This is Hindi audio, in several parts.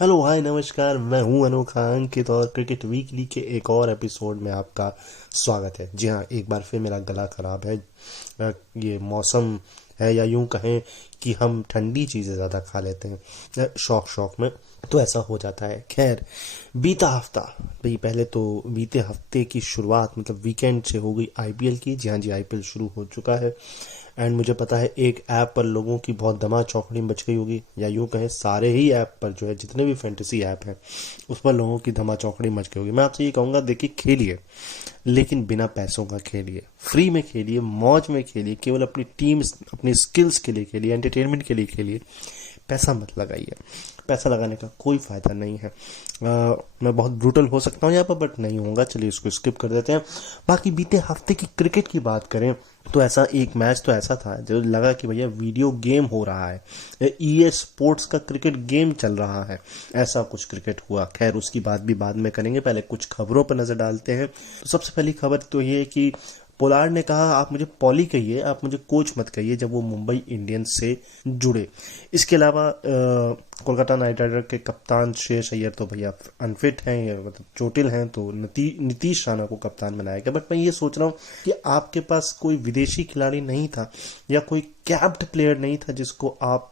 हेलो हाय नमस्कार, मैं हूं अनोखा अंकित और क्रिकेट वीकली के एक और एपिसोड में आपका स्वागत है। जी हाँ, एक बार फिर मेरा गला खराब है। ये मौसम है या यूं कहें कि हम ठंडी चीज़ें ज़्यादा खा लेते हैं शौक शौक में, तो ऐसा हो जाता है। खैर, बीता हफ्ता भाई, पहले तो बीते हफ्ते की शुरुआत मतलब वीकेंड से हो गई आईपीएल की। जी हाँ जी, आईपीएल शुरू हो चुका है। एंड मुझे पता है एक ऐप पर लोगों की बहुत दमा चौकड़ी मच गई होगी, या यूं कहें सारे ही ऐप पर जो है, जितने भी फैंटेसी ऐप हैं उस पर लोगों की धमा चौकड़ी मच गई होगी। मैं आपसे ये कहूंगा, देखिए खेलिए, लेकिन बिना पैसों का खेलिए, फ्री में खेलिए, मौज में खेलिए, केवल अपनी टीम अपनी स्किल्स के लिए खेलिए, एंटरटेनमेंट के लिए खेलिए। पैसा मत लगाइए, पैसा लगाने का कोई फायदा नहीं है। मैं बहुत ब्रूटल हो सकता हूँ यहाँ पर, बट नहीं होगा। चलिए इसको स्किप कर देते हैं। बाकी बीते हफ्ते की क्रिकेट की बात करें तो ऐसा एक मैच तो ऐसा था जो लगा कि भैया वीडियो गेम हो रहा है, ईए स्पोर्ट्स का क्रिकेट गेम चल रहा है, ऐसा कुछ क्रिकेट हुआ। खैर, उसकी बात भी बाद में करेंगे, पहले कुछ खबरों पर नजर डालते हैं। तो सबसे पहली खबर तो ये है कि पोलार्ड ने कहा, आप मुझे पॉली कहिए, आप मुझे कोच मत कहिए, जब वो मुंबई इंडियंस से जुड़े। इसके अलावा कोलकाता नाइट राइडर के कप्तान श्रेयस अय्यर तो भैया अनफिट हैं, या मतलब चोटिल हैं, तो नीतीश राणा को कप्तान बनाया गया। बट मैं ये सोच रहा हूँ कि आपके पास कोई विदेशी खिलाड़ी नहीं था या कोई कैप्ड प्लेयर नहीं था जिसको आप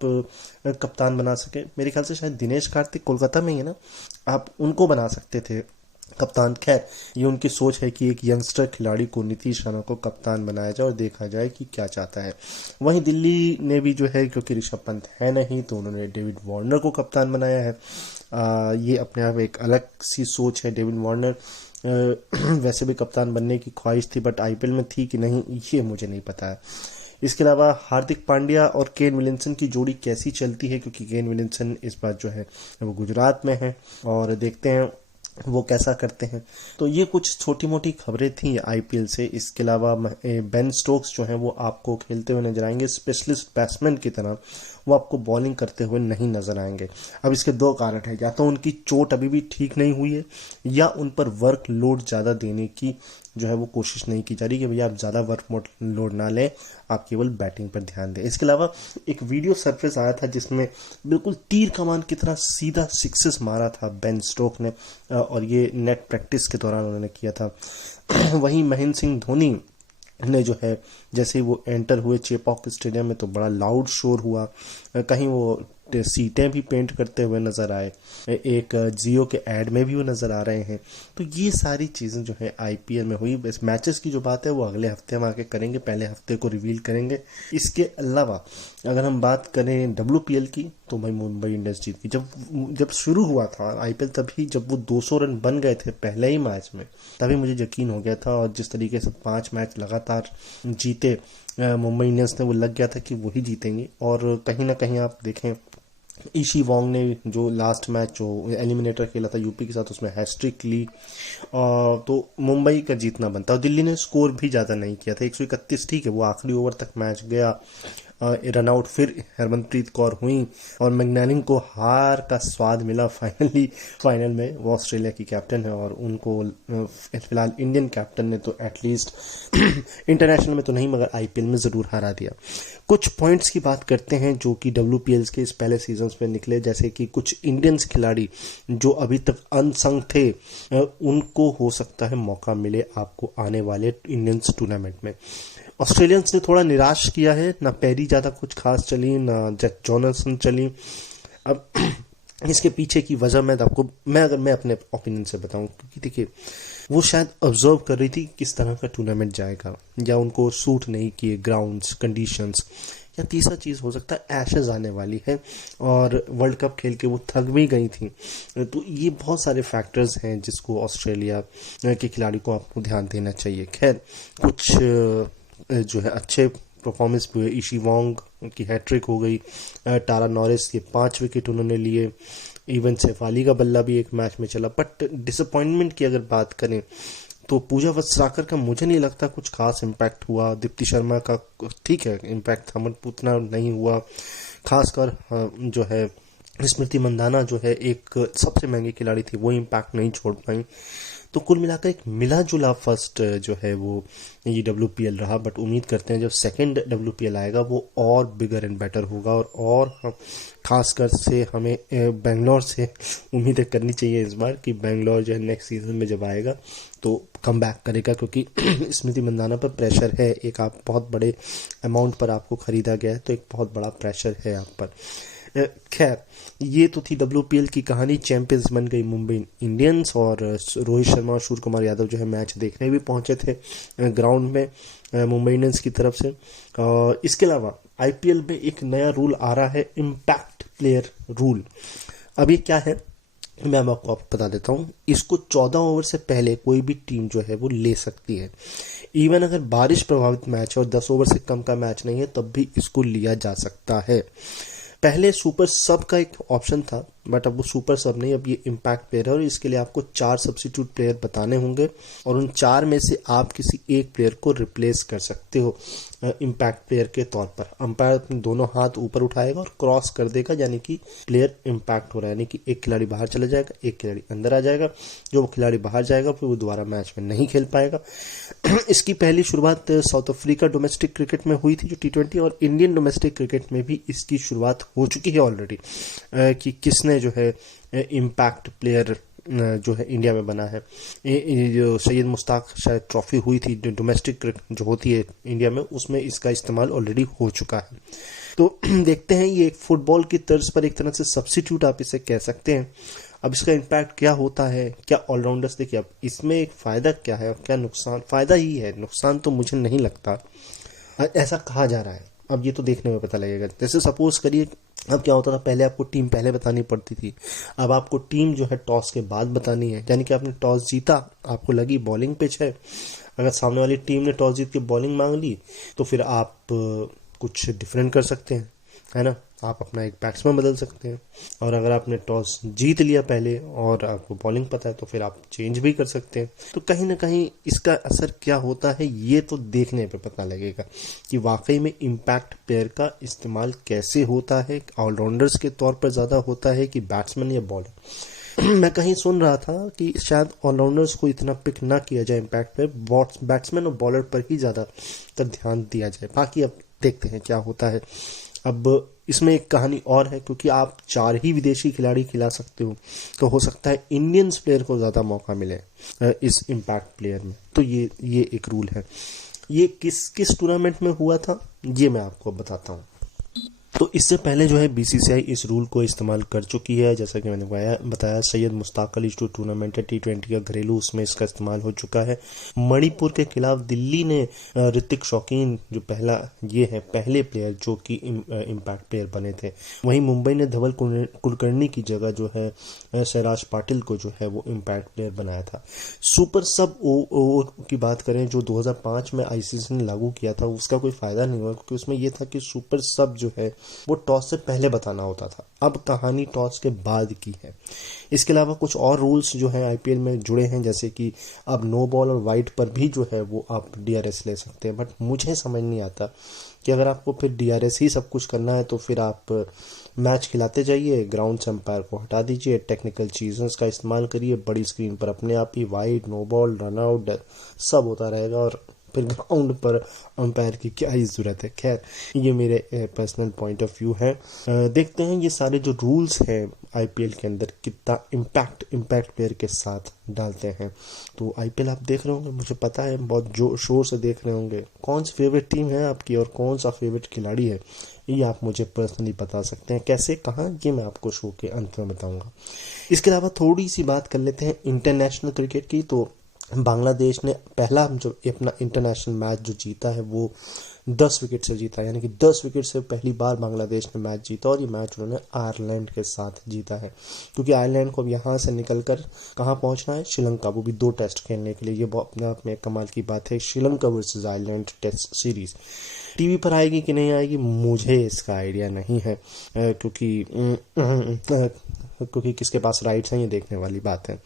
कप्तान बना सके। मेरे ख्याल से शायद दिनेश कार्तिक कोलकाता में ही है ना, आप उनको बना सकते थे कप्तान। खैर, ये उनकी सोच है कि एक यंगस्टर खिलाड़ी को, नीतीश राणा को कप्तान बनाया जाए और देखा जाए कि क्या चाहता है। वहीं दिल्ली ने भी जो है, क्योंकि ऋषभ पंत है नहीं, तो उन्होंने डेविड वार्नर को कप्तान बनाया है। ये अपने आप एक अलग सी सोच है। डेविड वार्नर वैसे भी कप्तान बनने की ख्वाहिश थी, बट आईपीएल में थी कि नहीं ये मुझे नहीं पता है। इसके अलावा हार्दिक पांड्या और केन विलियमसन की जोड़ी कैसी चलती है, क्योंकि केन विलियमसन इस बार जो है वो गुजरात में है, और देखते हैं वो कैसा करते हैं। तो ये कुछ छोटी मोटी खबरें थी आईपीएल से। इसके अलावा बेन स्टोक्स जो हैं वो आपको खेलते हुए नजर आएंगे, स्पेशलिस्ट बैट्समैन की तरह। वो आपको बॉलिंग करते हुए नहीं नजर आएंगे। अब इसके दो कारण हैं, या तो उनकी चोट अभी भी ठीक नहीं हुई है, या उन पर वर्क लोड ज़्यादा देने की जो है वो कोशिश नहीं की जा रही कि भैया आप ज़्यादा वर्क लोड ना लें, आप केवल बैटिंग पर ध्यान दें। इसके अलावा एक वीडियो सरफेस आया था जिसमें बिल्कुल तीर कमान की तरह सीधा सिक्सेस मारा था बेन स्टोक ने, और ये नेट प्रैक्टिस के दौरान उन्होंने किया था। वहीं महेंद्र सिंह धोनी ने जो है, जैसे ही वो एंटर हुए चेपॉक स्टेडियम में, तो बड़ा लाउड शोर हुआ। कहीं वो सीटें भी पेंट करते हुए नजर आए, एक जियो के ऐड में भी वो नजर आ रहे हैं। तो ये सारी चीज़ें जो है आईपीएल में हुई। इस मैचेस की जो बात है वो अगले हफ्ते हम आके करेंगे, पहले हफ्ते को रिवील करेंगे। इसके अलावा अगर हम बात करें डब्ल्यूपीएल की, तो भाई मुंबई इंडियंस जीत गई। जब जब शुरू हुआ था आईपीएल, तभी जब वो 200 रन बन गए थे पहले ही मैच में, तभी मुझे यकीन हो गया था। और जिस तरीके से 5 मैच लगातार जीते मुंबई इंडियंस ने, वो लग गया था कि वही जीतेंगे। और कहीं ना कहीं आप देखें, ईशी वोंग ने जो लास्ट मैच जो एलिमिनेटर खेला था यूपी के साथ, उसमें हैट्रिक ली। तो मुंबई का जीतना बनता। और दिल्ली ने स्कोर भी ज़्यादा नहीं किया था, 131, ठीक है, वो आखिरी ओवर तक मैच गया। रन आउट फिर हरमनप्रीत कौर हुई, और मैग्नानिम को हार का स्वाद मिला फाइनली। फाइनल में वो ऑस्ट्रेलिया की कैप्टन है, और उनको फिलहाल इंडियन कैप्टन ने तो एटलीस्ट इंटरनेशनल में तो नहीं, मगर आईपीएल में ज़रूर हरा दिया। कुछ पॉइंट्स की बात करते हैं जो कि डब्ल्यूपीएल के इस पहले सीजन्स में निकले, जैसे कि कुछ इंडियंस खिलाड़ी जो अभी तक अनसंग थे, उनको हो सकता है मौका मिले आपको आने वाले इंडियंस टूर्नामेंट में। ऑस्ट्रेलियंस ने थोड़ा निराश किया है, ना पैरी ज़्यादा कुछ खास चली, ना जैक जॉनसन चली। अब इसके पीछे की वजह अगर मैं अपने ओपिनियन से बताऊं, क्योंकि देखिए वो शायद ऑब्जर्व कर रही थी किस तरह का टूर्नामेंट जाएगा, या उनको सूट नहीं किए ग्राउंड्स कंडीशंस, या तीसरा चीज़ हो सकता है एशेज आने वाली है और वर्ल्ड कप खेल के वो थक भी गई थी। तो ये बहुत सारे फैक्टर्स हैं जिसको ऑस्ट्रेलिया के खिलाड़ी को आपको ध्यान देना चाहिए। खैर, कुछ जो है अच्छे परफॉर्मेंस भी हुए। ईशी वोंग की हैट्रिक हो गई, टारा नॉरिस के 5 विकेट उन्होंने लिए, इवन शेफाली का बल्ला भी एक मैच में चला। बट डिसअपॉइंटमेंट की अगर बात करें तो पूजा वस्त्राकर का मुझे नहीं लगता कुछ खास इम्पैक्ट हुआ। दीप्ति शर्मा का ठीक है इम्पैक्ट था, मत उतना नहीं हुआ। खासकर जो है स्मृति मंदाना जो है एक सबसे महंगी खिलाड़ी थी, वो इम्पैक्ट नहीं छोड़ पाई। तो कुल मिलाकर एक मिला जुला फर्स्ट जो है वो ये WPL रहा, बट उम्मीद करते हैं जो सेकंड WPL आएगा वो और बिगर एंड बेटर होगा, और खासकर से हमें बेंगलोर से उम्मीदें करनी चाहिए इस बार कि बेंगलोर जो है नेक्स्ट सीजन में जब आएगा तो कम बैक करेगा, क्योंकि स्मृति मंदाना पर प्रेशर है। एक आप बहुत बड़े अमाउंट पर आपको खरीदा गया है, तो एक बहुत बड़ा प्रेशर है आप पर। खैर, ये तो थी WPL की कहानी। चैंपियंस बन गई मुंबई इंडियंस, और रोहित शर्मा और सूर्य कुमार यादव जो है मैच देखने भी पहुंचे थे ग्राउंड में मुंबई इंडियंस की तरफ से। और इसके अलावा IPL में एक नया रूल आ रहा है, इम्पैक्ट प्लेयर रूल। अब ये क्या है मैं आपको बता देता हूँ। इसको 14 ओवर से पहले कोई भी टीम जो है वो ले सकती है। इवन अगर बारिश प्रभावित मैच है और 10 ओवर से कम का मैच नहीं है तब भी इसको लिया जा सकता है। पहले सुपर सब का एक ऑप्शन था, बट अब वो सुपर सब नहीं, अब ये इम्पैक्ट प्लेयर है, और इसके लिए आपको 4 सब्स्टिट्यूट प्लेयर बताने होंगे, और उन 4 में से आप किसी एक प्लेयर को रिप्लेस कर सकते हो इम्पैक्ट प्लेयर के तौर पर। अंपायर अपने दोनों हाथ ऊपर उठाएगा और क्रॉस कर देगा, यानी कि प्लेयर इम्पैक्ट हो रहा है, यानी कि एक खिलाड़ी बाहर चला जाएगा, एक खिलाड़ी अंदर आ जाएगा। जो वो खिलाड़ी बाहर जाएगा फिर वो दोबारा मैच में नहीं खेल पाएगा। इसकी पहली शुरुआत साउथ अफ्रीका डोमेस्टिक क्रिकेट में हुई थी जो T20, और इंडियन डोमेस्टिक क्रिकेट में भी इसकी शुरुआत हो चुकी है ऑलरेडी, कि किसने जो है इम्पैक्ट प्लेयर जो है इंडिया में बना है। ये जो सैयद मुश्ताक शायद ट्रॉफी हुई थी डोमेस्टिक जो होती है इंडिया में, उसमें इसका इस्तेमाल ऑलरेडी हो चुका है। तो देखते हैं, ये फुटबॉल की तर्ज पर एक तरह से सब्स्टिट्यूट आप इसे कह सकते हैं। अब इसका इम्पैक्ट क्या होता है, क्या ऑलराउंडर्स, देखिए अब इसमें एक फ़ायदा क्या है और क्या नुकसान। फ़ायदा ही है, नुकसान तो मुझे नहीं लगता, ऐसा कहा जा रहा है। अब ये तो देखने में पता लगेगा। जैसे सपोज करिए, अब क्या होता था, पहले आपको टीम पहले बतानी पड़ती थी, अब आपको टीम जो है टॉस के बाद बतानी है। यानी कि आपने टॉस जीता, आपको लगी बॉलिंग पिच है, अगर सामने वाली टीम ने टॉस जीत के बॉलिंग मांग ली तो फिर आप कुछ डिफरेंट कर सकते हैं, है ना। आप अपना एक बैट्समैन बदल सकते हैं, और अगर आपने टॉस जीत लिया पहले और आपको बॉलिंग पता है तो फिर आप चेंज भी कर सकते हैं। तो कहीं ना कहीं इसका असर क्या होता है ये तो देखने पे पता लगेगा कि वाकई में इम्पैक्ट प्लेयर का इस्तेमाल कैसे होता है। ऑलराउंडर्स के तौर पर ज़्यादा होता है कि बैट्समैन या बॉलर। मैं कहीं सुन रहा था कि शायद ऑलराउंडर्स को इतना पिक ना किया जाए इम्पैक्ट पे, बैट्समैन और बॉलर पर ही ज़्यादातर ध्यान दिया जाए। बाकी अब देखते हैं क्या होता है। अब इसमें एक कहानी और है, क्योंकि आप 4 ही विदेशी खिलाड़ी खिला सकते हो, तो हो सकता है इंडियंस प्लेयर को ज़्यादा मौका मिले इस इम्पैक्ट प्लेयर में। तो ये एक रूल है। ये किस टूर्नामेंट में हुआ था ये मैं आपको बताता हूँ। तो इससे पहले जो है BCCI इस रूल को इस्तेमाल कर चुकी है। जैसा कि मैंने बताया सैयद मुश्ताक अली जो टूर्नामेंट है T20 का घरेलू, उसमें इसका इस्तेमाल हो चुका है। मणिपुर के खिलाफ दिल्ली ने ऋतिक शौकीन जो पहले प्लेयर जो कि इम्पैक्ट प्लेयर बने थे। वहीं मुंबई ने धवल कुलकर्णी की जगह जो है सैराज पाटिल को जो है वो इम्पैक्ट प्लेयर बनाया था। सुपर सब ओवर की बात करें जो 2005 में ICC ने लागू किया था, उसका कोई फायदा नहीं हुआ, क्योंकि उसमें यह था कि सुपर सब जो है वो टॉस से पहले बताना होता था। अब कहानी टॉस के बाद की है। इसके अलावा कुछ और रूल्स जो है IPL में जुड़े हैं, जैसे कि अब नो बॉल और वाइड पर भी जो है वो आप DRS ले सकते हैं। बट मुझे समझ नहीं आता कि अगर आपको फिर DRS ही सब कुछ करना है तो फिर आप मैच खिलाते जाइए, ग्राउंड से अंपायर को हटा दीजिए, टेक्निकल चीज़ों का इस्तेमाल करिए, बड़ी स्क्रीन पर अपने आप ही wide, no ball, run out सब होता रहेगा, और फिर ग्राउंड पर अंपायर की क्या ही ज़रूरत है। खैर, ये मेरे पर्सनल पॉइंट ऑफ व्यू है। देखते हैं ये सारे जो रूल्स हैं IPL के अंदर कितना इम्पैक्ट प्लेयर के साथ डालते हैं। तो IPL आप देख रहे होंगे, मुझे पता है बहुत शोर से देख रहे होंगे। कौन सी फेवरेट टीम है आपकी और कौन सा फेवरेट खिलाड़ी है ये आप मुझे पर्सनली बता सकते हैं। कैसे, कहाँ, ये मैं आपको शो के अंत में बताऊंगा। इसके अलावा थोड़ी सी बात कर लेते हैं इंटरनेशनल क्रिकेट की। तो बांग्लादेश ने पहला जो अपना इंटरनेशनल मैच जो जीता है वो 10 विकेट से जीता, यानी कि 10 विकेट से पहली बार बांग्लादेश ने मैच जीता, और ये मैच उन्होंने आयरलैंड के साथ जीता है। क्योंकि आयरलैंड को अब यहाँ से निकलकर कहाँ पहुँचना है, श्रीलंका, वो भी 2 टेस्ट खेलने के लिए। ये अपने आप में कमाल की बात है। Sri Lanka versus Ireland test series TV पर आएगी कि नहीं आएगी मुझे इसका आइडिया नहीं है, क्योंकि क्योंकि किसके पास राइट्स हैं ये देखने वाली बात है।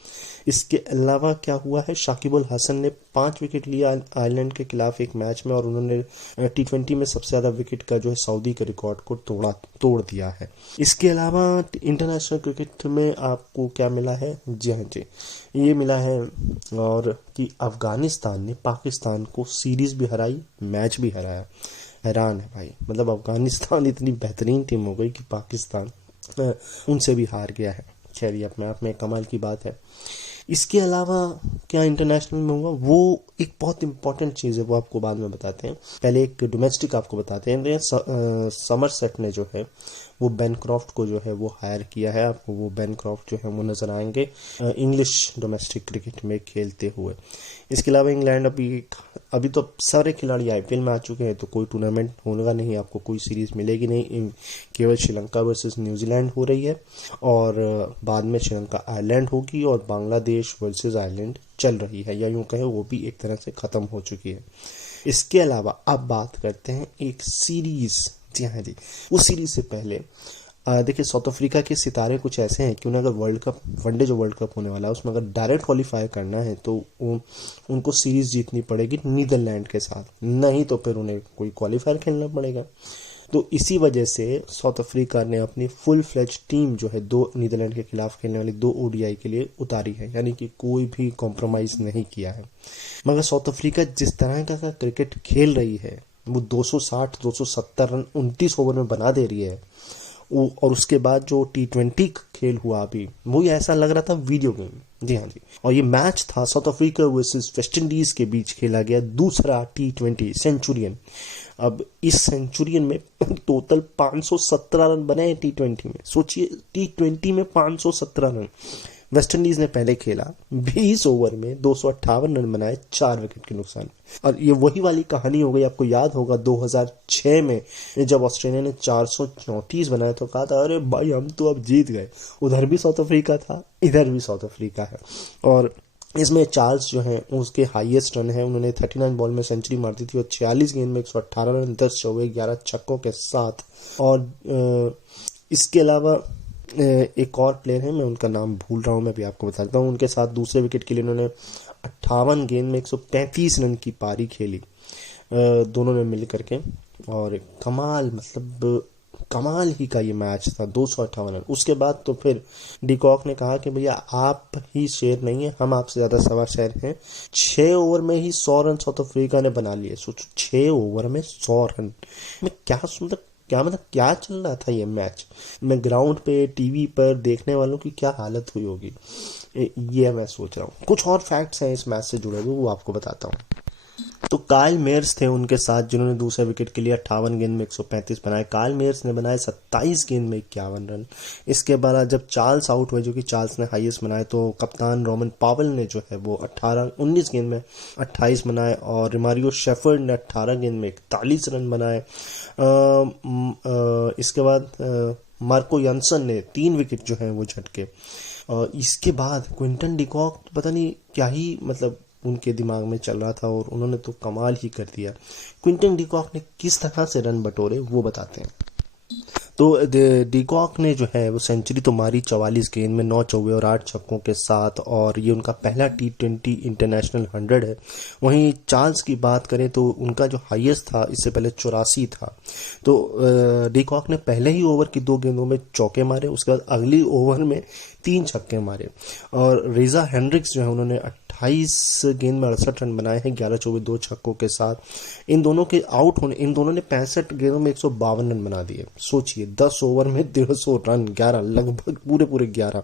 इसके अलावा क्या हुआ है, शाकिब अल हसन ने 5 विकेट लिया आयरलैंड के खिलाफ एक मैच में, और उन्होंने T20 में सबसे ज़्यादा विकेट का जो है सऊदी के रिकॉर्ड को तोड़ दिया है। इसके अलावा इंटरनेशनल क्रिकेट में आपको क्या मिला है, जी हाँ जी, ये मिला है और कि अफगानिस्तान ने पाकिस्तान को सीरीज भी हराई, मैच भी हराया। हैरान है भाई, मतलब अफगानिस्तान इतनी बेहतरीन टीम हो गई कि पाकिस्तान उनसे भी हार गया है। खैर ये अपने आप में कमाल की बात है। इसके अलावा क्या इंटरनेशनल में हुआ, वो एक बहुत इंपॉर्टेंट चीज़ है, वो आपको बाद में बताते हैं। पहले एक डोमेस्टिक आपको बताते हैं। समरसेट ने जो है वो बेनक्रॉफ्ट को जो है वो हायर किया है। आपको वो बेनक्रॉफ्ट जो है वो नज़र आएंगे इंग्लिश डोमेस्टिक क्रिकेट में खेलते हुए। इसके अलावा इंग्लैंड अभी तो सारे खिलाड़ी IPL में आ चुके हैं, तो कोई टूर्नामेंट होगा नहीं, आपको कोई सीरीज़ मिलेगी नहीं। केवल श्रीलंका वर्सेस न्यूजीलैंड हो रही है, और बाद में श्रीलंका आयरलैंड होगी, और बांग्लादेश वर्सेस आयरलैंड चल रही है, या यूँ कहें वो भी एक तरह से ख़त्म हो चुकी है। इसके अलावा अब बात करते हैं एक सीरीज़, जी हाँ जी, उस सीरीज से पहले देखिए साउथ अफ्रीका के सितारे कुछ ऐसे हैं कि उन्हें अगर वनडे जो वर्ल्ड कप होने वाला है उसमें अगर डायरेक्ट क्वालिफाई करना है तो उनको सीरीज जीतनी पड़ेगी नीदरलैंड के साथ, नहीं तो फिर उन्हें कोई क्वालिफायर खेलना पड़ेगा। तो इसी वजह से साउथ अफ्रीका ने अपनी फुल फ्लेज टीम जो है नीदरलैंड के खिलाफ खेलने वाली 2 ODI के लिए उतारी है, यानी कि कोई भी कॉम्प्रोमाइज़ नहीं किया है। मगर साउथ अफ्रीका जिस तरह का क्रिकेट खेल रही है, वो 260 270 रन 29 ओवर में बना दे रही है, और उसके बाद जो T20 खेल हुआ अभी, वो ऐसा लग रहा था वीडियो गेम, जी हाँ जी। और ये मैच था south Africa versus West Indies के बीच खेला गया दूसरा T20 सेंचुरियन। अब इस सेंचुरियन में टोटल 517 रन बने हैं T20 में। सोचिए T20 में 517 रन। वेस्ट इंडीज ने पहले खेला 20 ओवर में 258 रन बनाए 4 विकेट के नुकसान। और ये वही वाली कहानी हो गई, आपको याद होगा 2006 में जब ऑस्ट्रेलिया ने 434 बनाए तो कहा था अरे भाई हम तो अब जीत गए। उधर भी साउथ अफ्रीका था, इधर भी साउथ अफ्रीका है। और इसमें चार्ल्स जो है उसके हाईएस्ट रन है, उन्होंने 39 बॉल में सेंचुरी मार दी थी, और 46 गेंद में 118 रन 10 चौके 11 छक्कों के साथ। और इसके अलावा एक और प्लेयर है, मैं उनका नाम भूल रहा हूँ, मैं भी आपको बताता हूँ। उनके साथ दूसरे विकेट के लिए उन्होंने 58 गेंद में 135 रन की पारी खेली दोनों ने मिल करके, और कमाल ही का ये मैच था, 258 रन। उसके बाद तो फिर डिकॉक ने कहा कि भैया आप ही शेर नहीं है, हम आपसे ज़्यादा सवा शेर हैं। 6 ओवर में ही 100 रन साउथ अफ्रीका ने बना लिए। सोचो 6 ओवर में 100 रन में क्या चल रहा था ये मैच। मैं ग्राउंड पे टीवी पर देखने वालों की क्या हालत हुई होगी, ये मैं सोच रहा हूँ। कुछ और फैक्ट्स हैं इस मैच से जुड़े हुए, वो आपको बताता हूँ। तो काइल मेयर्स थे उनके साथ, जिन्होंने दूसरे विकेट के लिए 58 गेंद में 135 बनाए। काइल मेयर्स ने बनाए 27 गेंद में 51 रन। इसके बाद जब चार्ल्स आउट हुए, जो कि चार्ल्स ने हाईएस्ट बनाए, तो कप्तान रोमन पावेल ने जो है वो 19 गेंद में 28 बनाए, और रिमारियो शेफर्ड ने 18 गेंद में 41 रन बनाए। इसके बाद मार्को यानसन ने 3 विकेट जो है वो झटके। इसके बाद क्विंटन डिकॉक पता नहीं क्या ही मतलब उनके दिमाग में चल रहा था, और उन्होंने तो कमाल ही कर दिया। क्विंटन डिकॉक ने किस तरह से रन बटोरे वो बताते हैं। तो डिकॉक ने जो है वो सेंचुरी तो मारी 44 गेंद में 9 चौके और 8 छक्कों के साथ, और ये उनका पहला T20 इंटरनेशनल 100 है। वहीं चार्ल्स की बात करें तो उनका जो हाईएस्ट था इससे पहले 84 था। तो डिकॉक ने पहले ही ओवर की 2 गेंदों में चौके मारे, उसके बाद अगली ओवर में 3 छक्के मारे। और रेजा हेंड्रिक्स जो है उन्होंने 28 गेंद में 68 रन बनाए हैं 11 चौके 2 छक्कों के साथ। इन दोनों के आउट होने, इन दोनों ने 65 गेंदों में 152 रन बना दिए। सोचिए 10 ओवर में 150 रन, 11 लगभग पूरे 11।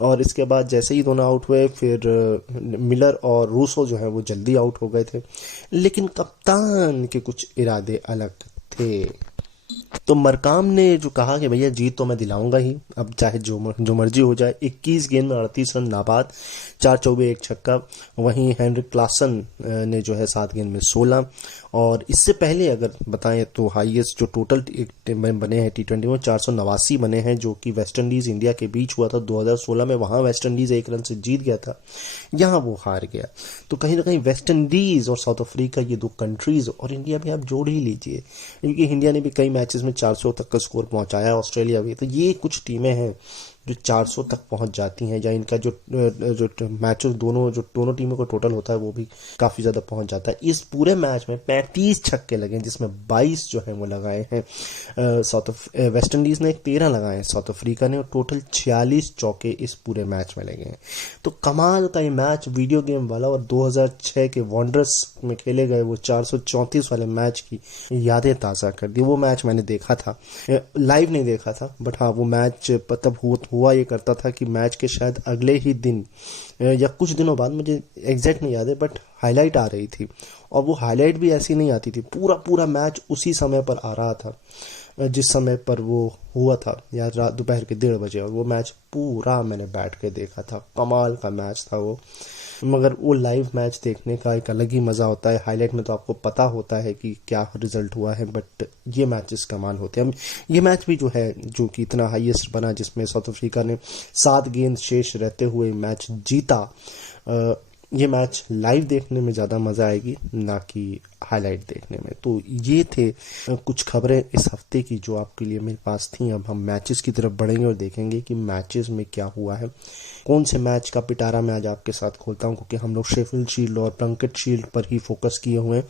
और इसके बाद जैसे ही दोनों आउट हुए, फिर मिलर और रूसो जो है वो जल्दी आउट हो गए थे, लेकिन कप्तान के कुछ इरादे अलग थे। तो मरकाम ने जो कहा कि भैया जीत तो मैं दिलाऊंगा ही, अब चाहे जो मर्जी हो जाए। 21 गेंद में 38 रन नाबाद, 4 चौके 1 छक्का। वहीं हेनरिक क्लासन ने जो है 7 गेंद में 16। और इससे पहले अगर बताएं तो हाईएस्ट जो टोटल बने हैं T20 में 489 बने हैं, जो कि वेस्ट इंडीज इंडिया के बीच हुआ था 2016 में। वहां वेस्ट इंडीज 1 रन से जीत गया था, यहाँ वो हार गया। तो कहीं ना कहीं वेस्ट इंडीज और साउथ अफ्रीका, ये 2 कंट्रीज, और इंडिया भी आप जोड़ ही लीजिए, क्योंकि इंडिया ने भी कई मैचेस में 400 तक का स्कोर पहुंचाया, ऑस्ट्रेलिया भी। तो ये कुछ टीमें हैं जो 400 तक पहुंच जाती हैं, या इनका जो मैचेस दोनों टीमों का टोटल होता है वो भी काफ़ी ज़्यादा पहुंच जाता है। इस पूरे मैच में 35 छक्के लगे, जिसमें 22 जो है वो लगाए हैं वेस्ट इंडीज़ ने, 13 लगाए हैं साउथ अफ्रीका ने, और टोटल 46 चौके इस पूरे मैच में लगे हैं। तो कमाल का ये मैच वीडियो गेम वाला, और 2006 के वॉन्डर्स में खेले गए वो 434 वाले मैच की यादें ताज़ा कर दी। वो मैच मैंने देखा था, लाइव नहीं देखा था, बट हाँ वो मैच तब हुआ ये करता था कि मैच के शायद अगले ही दिन या कुछ दिनों बाद, मुझे एग्जैक्ट नहीं याद है, बट हाईलाइट आ रही थी, और वो हाईलाइट भी ऐसी नहीं आती थी, पूरा मैच उसी समय पर आ रहा था जिस समय पर वो हुआ था, या रात दोपहर के 1:30 बजे, और वो मैच पूरा मैंने बैठ के देखा था। कमाल का मैच था वो। मगर वो लाइव मैच देखने का एक अलग ही मज़ा होता है। हाईलाइट में तो आपको पता होता है कि क्या रिजल्ट हुआ है, बट ये मैचेस कमाल होते हैं। ये मैच भी जो है, जो कि इतना हाईएस्ट बना, जिसमें साउथ अफ्रीका ने 7 गेंद शेष रहते हुए मैच जीता, ये मैच लाइव देखने में ज़्यादा मज़ा आएगी ना कि हाईलाइट देखने में। तो ये थे कुछ खबरें इस हफ्ते की जो आपके लिए मेरे पास थी। अब हम मैचेस की तरफ बढ़ेंगे और देखेंगे कि मैचेस में क्या हुआ है, कौन से मैच का पिटारा मैं आज आपके साथ खोलता हूँ, क्योंकि हम लोग शेफील्ड शील्ड और प्लंकेट शील्ड पर ही फोकस किए हुए हैं।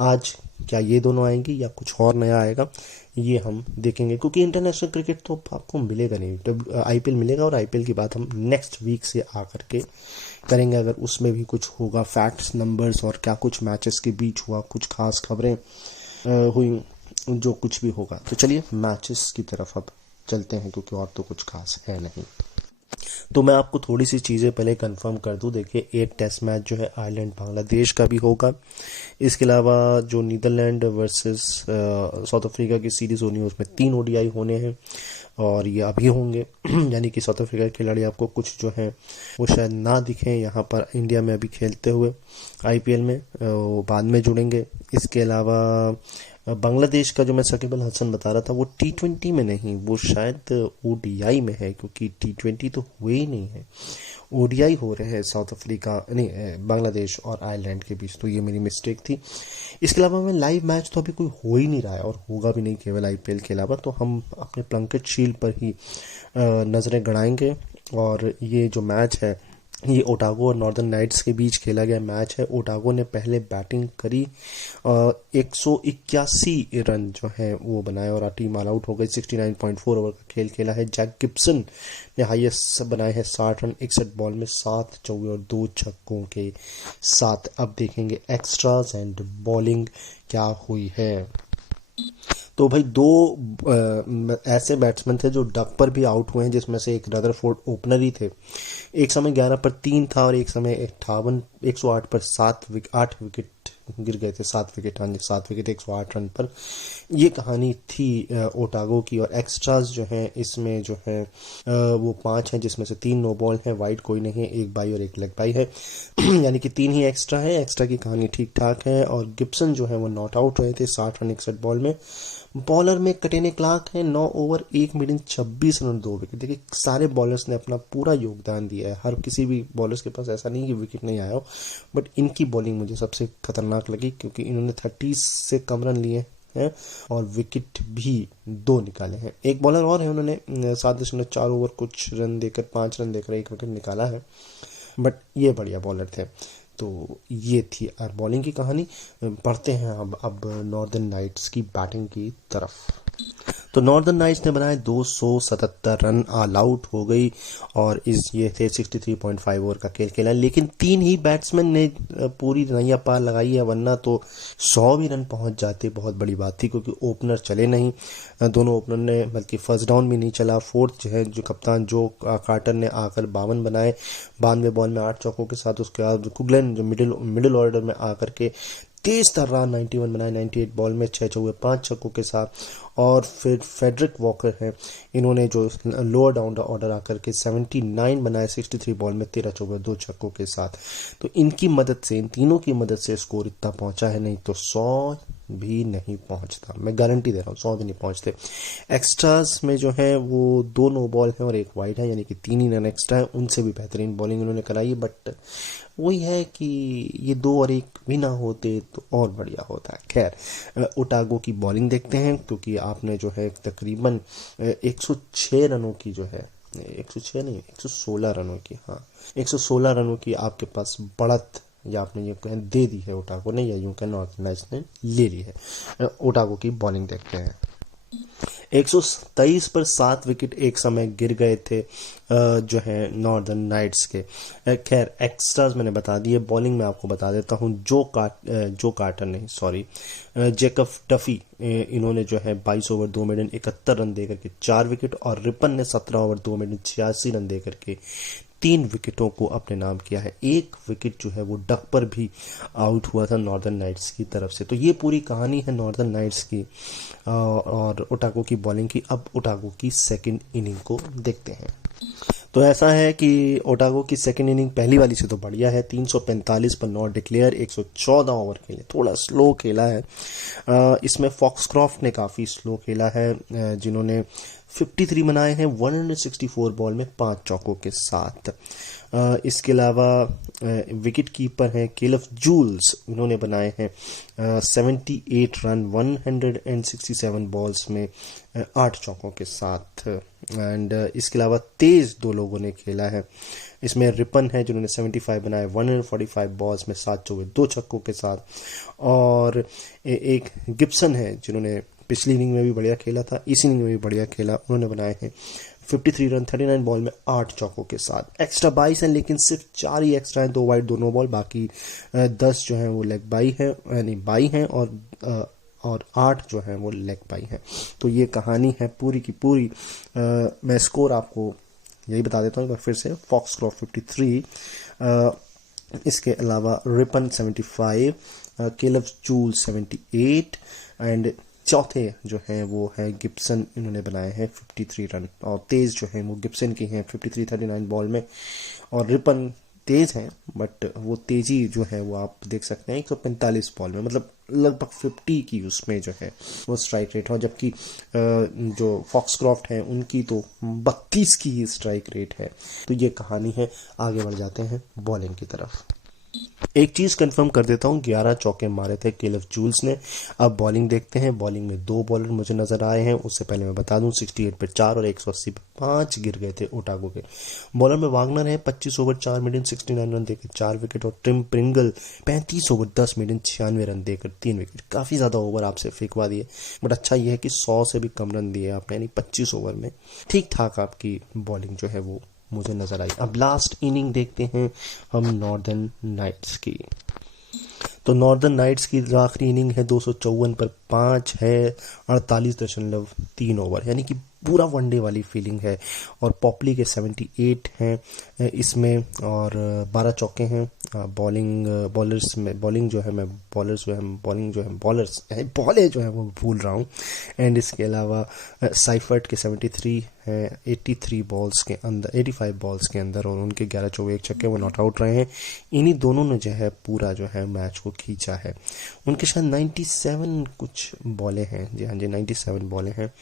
आज क्या ये दोनों आएंगे या कुछ और नया आएगा, ये हम देखेंगे, क्योंकि इंटरनेशनल क्रिकेट तो आपको मिलेगा नहीं। आईपीएल मिलेगा, और आईपीएल की बात हम नेक्स्ट वीक से आकर के करेंगे, अगर उसमें भी कुछ होगा, फैक्ट्स, नंबर्स, और क्या कुछ मैचेस के बीच हुआ, कुछ खास खबरें हुई, जो कुछ भी होगा। तो चलिए मैचेस की तरफ अब चलते हैं, क्योंकि और तो कुछ खास है नहीं। तो मैं आपको थोड़ी सी चीज़ें पहले कंफर्म कर दूं। देखिए, एक टेस्ट मैच जो है आयरलैंड बांग्लादेश का भी होगा। इसके अलावा जो नीदरलैंड वर्सेस साउथ अफ्रीका की सीरीज़ होनी है, उसमें 3 ओडीआई होने हैं, और ये अभी होंगे। यानी कि साउथ अफ्रीका के खिलाड़ी आपको कुछ जो हैं वो शायद ना दिखें यहाँ पर इंडिया में अभी खेलते हुए आईपीएल में, वो बाद में जुड़ेंगे। इसके अलावा बांग्लादेश का जो मैं शकीब अल हसन बता रहा था, वो T20 में नहीं, वो शायद ओडीआई में है, क्योंकि T20 तो हुए ही नहीं है, ओडीआई हो रहे हैं साउथ अफ्रीका नहीं, बांग्लादेश और आयरलैंड के बीच। तो ये मेरी मिस्टेक थी। इसके अलावा मैं लाइव मैच तो अभी कोई हो ही नहीं रहा है, और होगा भी नहीं केवल आईपीएल के अलावा, तो हम अपने प्लंकेट शील्ड पर ही नज़रें गड़ाएंगे। और ये जो मैच है, ये ओटागो और नॉर्दर्न नाइट्स के बीच खेला गया मैच है। ओटागो ने पहले बैटिंग करी, 181 रन जो है वो बनाए, और टीम ऑल आउट हो गई। 69.4 ओवर का खेल खेला है। जैक गिब्सन ने हाईएस्ट बनाए हैं 60 रन 61 बॉल में, 7 चौके और 2 छक्कों के साथ। अब देखेंगे एक्स्ट्राज एंड बॉलिंग क्या हुई है। तो भाई 2 ऐसे बैट्समैन थे जो डक पर भी आउट हुए हैं, जिसमें से एक रदरफोर्ड ओपनर ही थे। एक समय 11 पर 3 था, और एक समय 108 पर 8 विकेट गिर गए थे। 7 विकेट, हाँ जी 7 विकेट 108 रन पर। ये कहानी थी ओटागो की। और एक्स्ट्राज जो हैं इसमें जो है वो 5 हैं, जिसमें से 3 नो बॉल हैं, वाइड कोई नहीं है, 1 बाई और 1 लेग बाई है। यानी कि 3 ही एक्स्ट्रा है। एक्स्ट्रा की कहानी ठीक ठाक है। और गिब्सन जो है वो नॉट आउट रहे थे 60 रन 61 बॉल में। बॉलर में कटेने क्लार्क है, 9 ओवर 1 मिनट 26 रन 2 विकेट। देखिए, सारे बॉलर्स ने अपना पूरा योगदान दिया है। हर किसी भी बॉलर्स के पास ऐसा नहीं कि विकेट नहीं आया हो, बट इनकी बॉलिंग मुझे सबसे खतरनाक लगी, क्योंकि इन्होंने 30 से कम रन लिए हैं, और विकेट भी 2 निकाले हैं। एक बॉलर और है, उन्होंने 7.4 ओवर कुछ रन देकर 5 रन देकर 1 विकेट निकाला है, बट ये बढ़िया बॉलर थे। तो ये थी बॉलिंग की कहानी। पढ़ते हैं अब नॉर्दर्न नाइट्स की बैटिंग की तरफ। तो नॉर्दर्न नाइट्स ने बनाए 277 रन, ऑल आउट हो गई, और ये थे 63.5 ओवर का खेल खेला। लेकिन 3 ही बैट्समैन ने पूरी नैया पार लगाई है, वरना तो 100 भी रन पहुंच जाते। बहुत बड़ी बात थी, क्योंकि ओपनर चले नहीं, दोनों ओपनर ने, बल्कि फर्स्ट डाउन भी नहीं चला। फोर्थ जो है, जो कप्तान जो कार्टर ने आकर 52 बनाए 92 बॉल में 8 चौकों के साथ। उसके बाद कुगलन जो मिडिल ऑर्डर में आकर के तेज तर्रार 91 बनाए 98 बॉल में 6 चौके 5 छक्कों के साथ। और फिर फेडरिक वॉकर हैं, इन्होंने जो लोअर डाउन ऑर्डर आकर के 79 बनाए 63 बॉल में 13 चौके 2 छक्कों के साथ। तो इनकी मदद से, इन तीनों की मदद से स्कोर इतना पहुंचा है, नहीं तो 100 भी नहीं पहुंचता। मैं गारंटी दे रहा हूँ 100 भी नहीं पहुंचते। एक्स्ट्रास में जो है वो 2 नो बॉल हैं और 1 वाइड है, यानी कि 3 ही रन एक्स्ट्रा है। उनसे भी बेहतरीन बॉलिंग उन्होंने कराई, बट वही है कि ये 2 और 1 भी ना होते तो और बढ़िया होता है। खैर, ओटागो की बॉलिंग देखते हैं, क्योंकि आपने जो है तकरीबन 106 रनों की जो है 106 नहीं, 116 रनों की, हाँ 116 रनों की आपके पास बढ़त या आपने ये कहें दे दी है ओटागो ने, या यूं कहें नॉर्दर्न नाइट्स ने ले ली है। ओटागो की बॉलिंग देखते हैं। 123 पर 7 विकेट एक समय गिर गए थे जो है नॉर्दर्न नाइट्स के। खैर एक्स्ट्राज मैंने बता दिए। बॉलिंग में आपको बता देता हूँ, जो कार्टर नहीं, सॉरी, जेकब डफी, इन्होंने जो है 22 ओवर 2 मिनट 71 रन देकर के 4 विकेट, और रिपन ने 17 ओवर 2 मिनट 86 रन देकर के 3 विकेटों को अपने नाम किया है। एक विकेट जो है वो डक पर भी आउट हुआ था नॉर्दर्न नाइट्स की तरफ से। तो ये पूरी कहानी है नॉर्दर्न नाइट्स की और ओटागो की बॉलिंग की। अब ओटागो की सेकंड इनिंग को देखते हैं। तो ऐसा है कि ओटागो की सेकंड इनिंग पहली वाली से तो बढ़िया है। 345 पर नॉट डिक्लेयर, 114 ओवर खेले, थोड़ा स्लो खेला है। इसमें फॉक्सक्रॉफ्ट ने काफ़ी स्लो खेला है, जिन्होंने 53 बनाए हैं 164 बॉल में 5 चौकों के साथ। इसके अलावा विकेट कीपर हैं केलफ जूल्स, उन्होंने बनाए हैं 78 रन 167 बॉल्स में 8 चौकों के साथ। एंड इसके अलावा तेज 2 लोगों ने खेला है। इसमें रिपन है जिन्होंने 75 बनाए 145 बॉल्स में 7 चौके 2 छक्कों के साथ, और एक गिब्सन है जिन्होंने पिछली इनिंग में भी बढ़िया खेला था, इस इनिंग में भी बढ़िया खेला, उन्होंने बनाए हैं 53 रन 39 बॉल में 8 चौकों के साथ। एक्स्ट्रा 22 हैं, लेकिन सिर्फ 4 ही एक्स्ट्रा हैं, 2 वाइड 2 नो बॉल, बाकी 10 जो हैं वो लेग बाई है, यानी बाई हैं, और 8 जो हैं वो लेग बाई हैं। तो ये कहानी है पूरी की पूरी। मैं स्कोर आपको यही बता देता हूँ फिर से। फॉक्सक्रॉफ्ट 53, इसके अलावा रिपन 75, केलफ जूल 78, एंड चौथे जो हैं वो है गिब्सन, इन्होंने बनाए हैं 53 रन, और तेज जो हैं वो गिब्सन की हैं 53-39 बॉल में, और रिपन तेज हैं बट वो तेजी जो है वो आप देख सकते हैं 145 बॉल में, मतलब लगभग 50 की उसमें जो है वो स्ट्राइक रेट है, जबकि जो फॉक्सक्रॉफ्ट है उनकी तो 32 की ही स्ट्राइक रेट है। तो ये कहानी है। आगे बढ़ जाते हैं बॉलिंग की तरफ। एक चीज कंफर्म कर देता हूं, 11 चौके मारे थे केलफ जूल्स ने। अब बॉलिंग देखते हैं। बॉलिंग में 2 बॉलर मुझे नजर आए हैं। उससे पहले मैं बता दूं 68 पे 4 और 180 पे 5 गिर गए थे ओटागो के। बॉलर में वागनर है 25 ओवर 4 मिनट 69 रन देकर 4 विकेट, और Tim Pringle 35 over 10 maiden 96 run देकर 3 विकेट। काफी ज्यादा ओवर आपसे फेंकवा दिए, बट अच्छा यह है कि 100 से भी कम रन दिए आपने, यानी 25 ओवर में ठीक ठाक आपकी बॉलिंग जो है वो मुझे नजर आई। अब लास्ट इनिंग देखते हैं हम नॉर्दर्न नाइट्स की। तो नॉर्दर्न नाइट्स की आखिरी इनिंग है 254 पर 5 है 48.3 ओवर, यानी कि पूरा वनडे वाली फीलिंग है, और पॉपली के 78 हैं इसमें, और 12 चौके हैं। बॉलर्स में बॉलिंग जो है मैं बॉलर्स जो है बॉलिंग जो है बॉलर्स बॉले जो है वो भूल रहा हूँ। एंड इसके अलावा साइफर्ट के 73 हैं 83 बॉल्स के अंदर, 85 बॉल्स के अंदर, और उनके 11 चौके 1 छक्के वो नॉट आउट रहे हैं। इन्हीं दोनों ने जो है पूरा जो है मैच को खींचा है। उनके शायद 97 कुछ बॉले हैं, जी हाँ जी 97 बॉले हैं।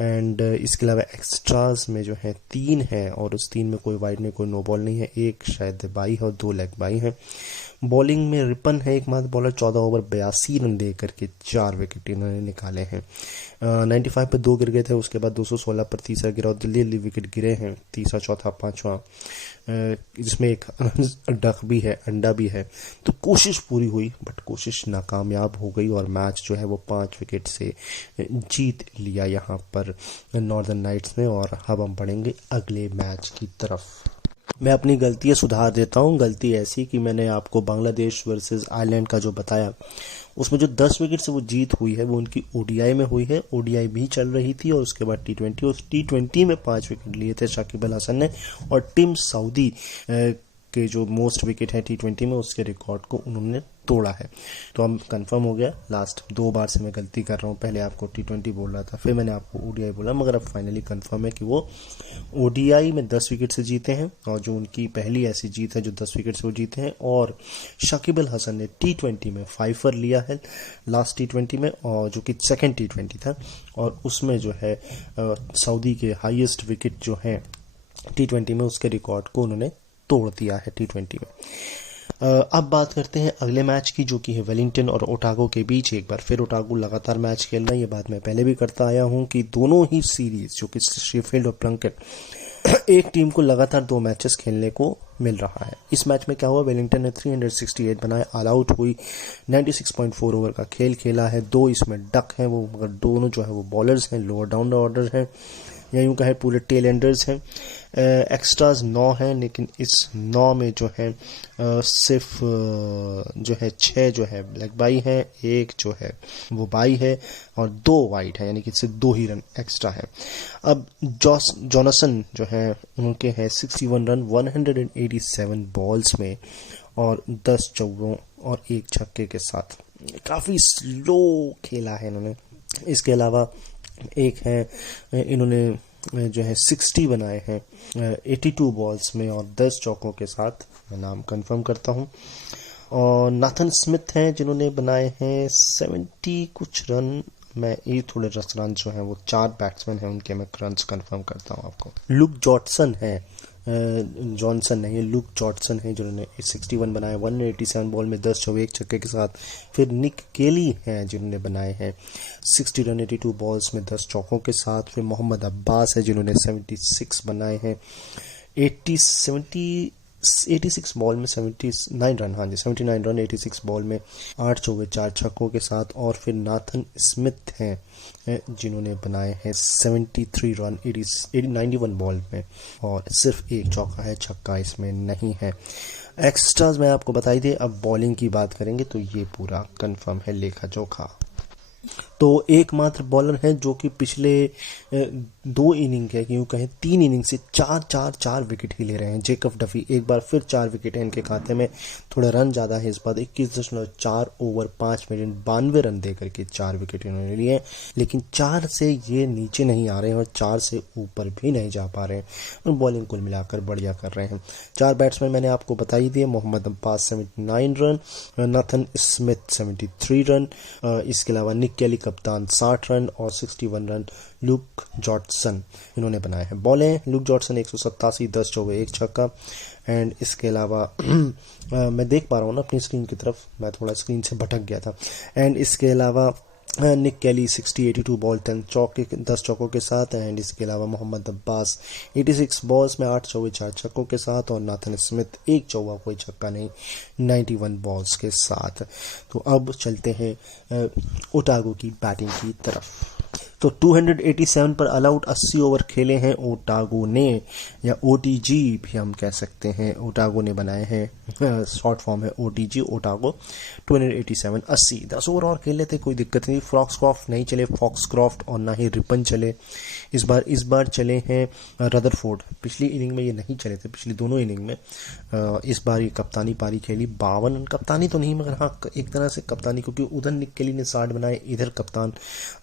एंड इसके अलावा एक्स्ट्राज में जो है 3 है, और उस 3 में कोई वाइड नहीं, कोई नो बॉल नहीं है, एक शायद बाई है और 2 लेग बाई हैं। बॉलिंग में रिपन है एकमात्र बॉलर, 14 ओवर 82 रन दे करके 4 विकेट इन्होंने निकाले हैं। 95 पर 2 गिर गए थे, उसके बाद 216 पर तीसरा गिरा, और दिल्ली विकेट गिरे हैं, तीसरा चौथा पांचवा, जिसमें एक डक भी है, अंडा भी है। तो कोशिश पूरी हुई बट कोशिश नाकामयाब हो गई, और मैच जो है वो 5 विकेट से जीत लिया यहाँ पर नॉर्दर्न नाइट्स ने। और अब हम बढ़ेंगे अगले मैच की तरफ। मैं अपनी गलतियां सुधार देता हूं। गलती ऐसी कि मैंने आपको बांग्लादेश वर्सेस आयरलैंड का जो बताया, उसमें जो 10 विकेट से वो जीत हुई है वो उनकी ओडीआई में हुई है। ओडीआई भी चल रही थी, और उसके बाद टी20, उस टी20 में 5 विकेट लिए थे शाकिब अल हसन ने, और टीम सऊदी के जो मोस्ट विकेट है टी20 में उसके रिकॉर्ड को उन्होंने तोड़ा है। तो हम कंफर्म हो गया। लास्ट 2 बार से मैं गलती कर रहा हूँ, पहले आपको टी20 बोल रहा था, फिर मैंने आपको ओडीआई बोला, मगर अब फाइनली कंफर्म है कि वो ओडीआई में 10 विकेट से जीते हैं, और जो उनकी पहली ऐसी जीत है जो 10 विकेट से वो जीते हैं। और शाकिब अल हसन ने टी20 में 5 लिया है लास्ट टी20 में, और जो कि सेकेंड टी20 था, और उसमें जो है सऊदी के हाईएस्ट विकेट जो है टी20 में उसके रिकॉर्ड को उन्होंने तोड़ दिया है टी20 में। अब बात करते हैं अगले मैच की, जो कि है वेलिंगटन और ओटागो के बीच। एक बार फिर ओटागो लगातार मैच खेल रहा है, ये बात मैं पहले भी करता आया हूं कि दोनों ही सीरीज जो कि शेफील्ड और प्लंकेट एक टीम को लगातार 2 मैचेस खेलने को मिल रहा है। इस मैच में क्या हुआ, वेलिंगटन ने 368 बनाए, ऑल आउट हुई, 96.4 ओवर का खेल खेला है। 2 इसमें डक हैं वो, मगर दोनों जो है वो बॉलर्स हैं, लोअर डाउन ऑर्डर हैं, या यूँ कहें पूरे टेल एंडर्स हैं। एक्स्ट्राज 9 हैं, लेकिन इस 9 में जो है सिर्फ जो है 6 जो है ब्लैक बाई है, 1 जो है वो बाई है और 2 वाइड है, यानी कि सिर्फ 2 ही रन एक्स्ट्रा है। अब जॉनसन जो है उनके हैं 61 रन 187 बॉल्स में और 10 चौकों और 1 छक्के के साथ। काफ़ी स्लो खेला है इन्होंने। इसके अलावा एक है, इन्होंने जो है 60 बनाए हैं 82 बॉल्स में और 10 चौकों के साथ। मैं नाम कंफर्म करता हूं। और नाथन स्मिथ हैं जिन्होंने बनाए हैं 70 कुछ रन। मैं ये थोड़े रन जो हैं वो 4 बैट्समैन हैं उनके, मैं रन्स कंफर्म करता हूं आपको। लुक जॉनसन है, जॉनसन नहीं है, लुक जॉनसन है जिन्होंने 61 बनाए 187 बॉल में 10 चौके 1 छक्के के साथ। फिर निक केली हैं जिन्होंने बनाए हैं 60 रन 82 बॉल्स में 10 चौकों के साथ। फिर मोहम्मद अब्बास है जिन्होंने 76 बनाए हैं 86 बॉल में 79 रन, हाँ जी 79 रन 86 बॉल में 8 चौके 4 छक्कों के साथ। और फिर नाथन स्मिथ हैं जिन्होंने बनाए हैं 73 रन 91 बॉल में और सिर्फ 1 चौका है, छक्का इसमें नहीं है। एक्स्ट्राज मैं आपको बताई दे। अब बॉलिंग की बात करेंगे तो ये पूरा कंफर्म है लेखा जोखा। तो एकमात्र बॉलर हैं जो कि पिछले 2 इनिंग के, यूँ कहें 3 इनिंग से 4 विकेट ही ले रहे हैं। जेकब डफी एक बार फिर 4 विकेट हैं इनके खाते में। थोड़ा रन ज़्यादा है इस बार, 21.4 ओवर 5 मिनट 92 रन दे करके 4 विकेट इन्होंने लिए हैं। लेकिन 4 से ये नीचे नहीं आ रहे हैं और 4 से ऊपर भी नहीं जा पा रहे हैं और बॉलिंग कुल मिलाकर बढ़िया कर रहे हैं। 4 बैट्समैन मैंने आपको बताई दिए। Mohammad Abbas 79 run, Nathan Smith 73 run, इसके अलावा निक केली कप्तान 60 रन और 61 रन लुक जॉनसन इन्होंने बनाए हैं। बॉलें लुक जॉनसन 187 10 चौके 1 छक्का। एंड इसके अलावा मैं देख पा रहा हूँ ना अपनी स्क्रीन की तरफ, मैं थोड़ा स्क्रीन से भटक गया था। एंड इसके अलावा निक केली 82 बॉल 10 चौकों के साथ। एंड इसके अलावा मोहम्मद अब्बास 86 बॉल्स में 8 चौके 4 छक्कों के साथ और नाथन स्मिथ 1 चौका कोई छक्का नहीं 91 बॉल्स के साथ। तो अब चलते हैं ओटागो की बैटिंग की तरफ। तो 287 पर ऑल आउट 80 ओवर खेले हैं ओटागो ने, या ओटीजी भी हम कह सकते हैं। ओटागो ने बनाए हैं, शॉर्ट फॉर्म है ओटीजी, ओटागो। 287 80 10 ओवर और खेले थे, कोई दिक्कत नहीं। फॉक्सक्रॉफ्ट नहीं चले, फॉक्सक्रॉफ्ट और ना ही रिपन चले। इस बार चले हैं रदरफोर्ड। पिछली इनिंग में ये नहीं चले थे, पिछली दोनों इनिंग में। इस बार ये कप्तानी पारी खेली, 52 रन, कप्तानी तो नहीं मगर हाँ एक तरह से कप्तानी, क्योंकि उधर निक केली ने 60 बनाए, इधर कप्तान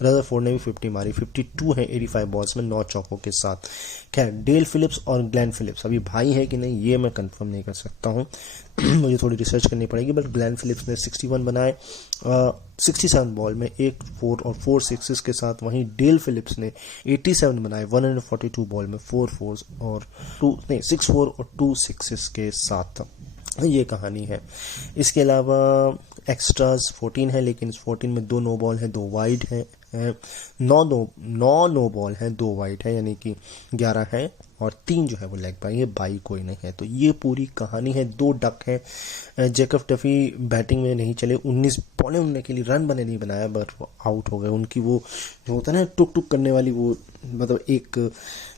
रदरफोर्ड ने भी 50 मारी। 52 है 85 बॉल्स में 9 चौकों के साथ। खैर डेल फिलिप्स और ग्लेन फिलिप्स अभी भाई है कि नहीं ये मैं कंफर्म नहीं कर सकता हूँ, मुझे थोड़ी रिसर्च करनी पड़ेगी। बट ग्लेन फिलिप्स ने 61 बनाए 67 बॉल में 1 4 और 4 सिक्सेस के साथ। वहीं डेल फिलिप्स ने 87 बनाए 142 बॉल में 4 4 और 6 4 और 2 सिक्सेस के साथ। ये कहानी है। इसके अलावा एक्स्ट्राज 14 है, लेकिन इस 14 में 2 नो बॉल है 2 वाइड है, 9 नो बॉल है 2 वाइड है, यानी कि 11 है और 3 जो है वो लेग बाई है, बाई कोई नहीं है। तो ये पूरी कहानी है। 2 डक है। जेकब डफी बैटिंग में नहीं चले, 19 बॉलें उन्होंने के लिए रन बने नहीं बनाया, बट वो आउट हो गए। उनकी वो जो होता है ना टुक टुक करने वाली, वो मतलब एक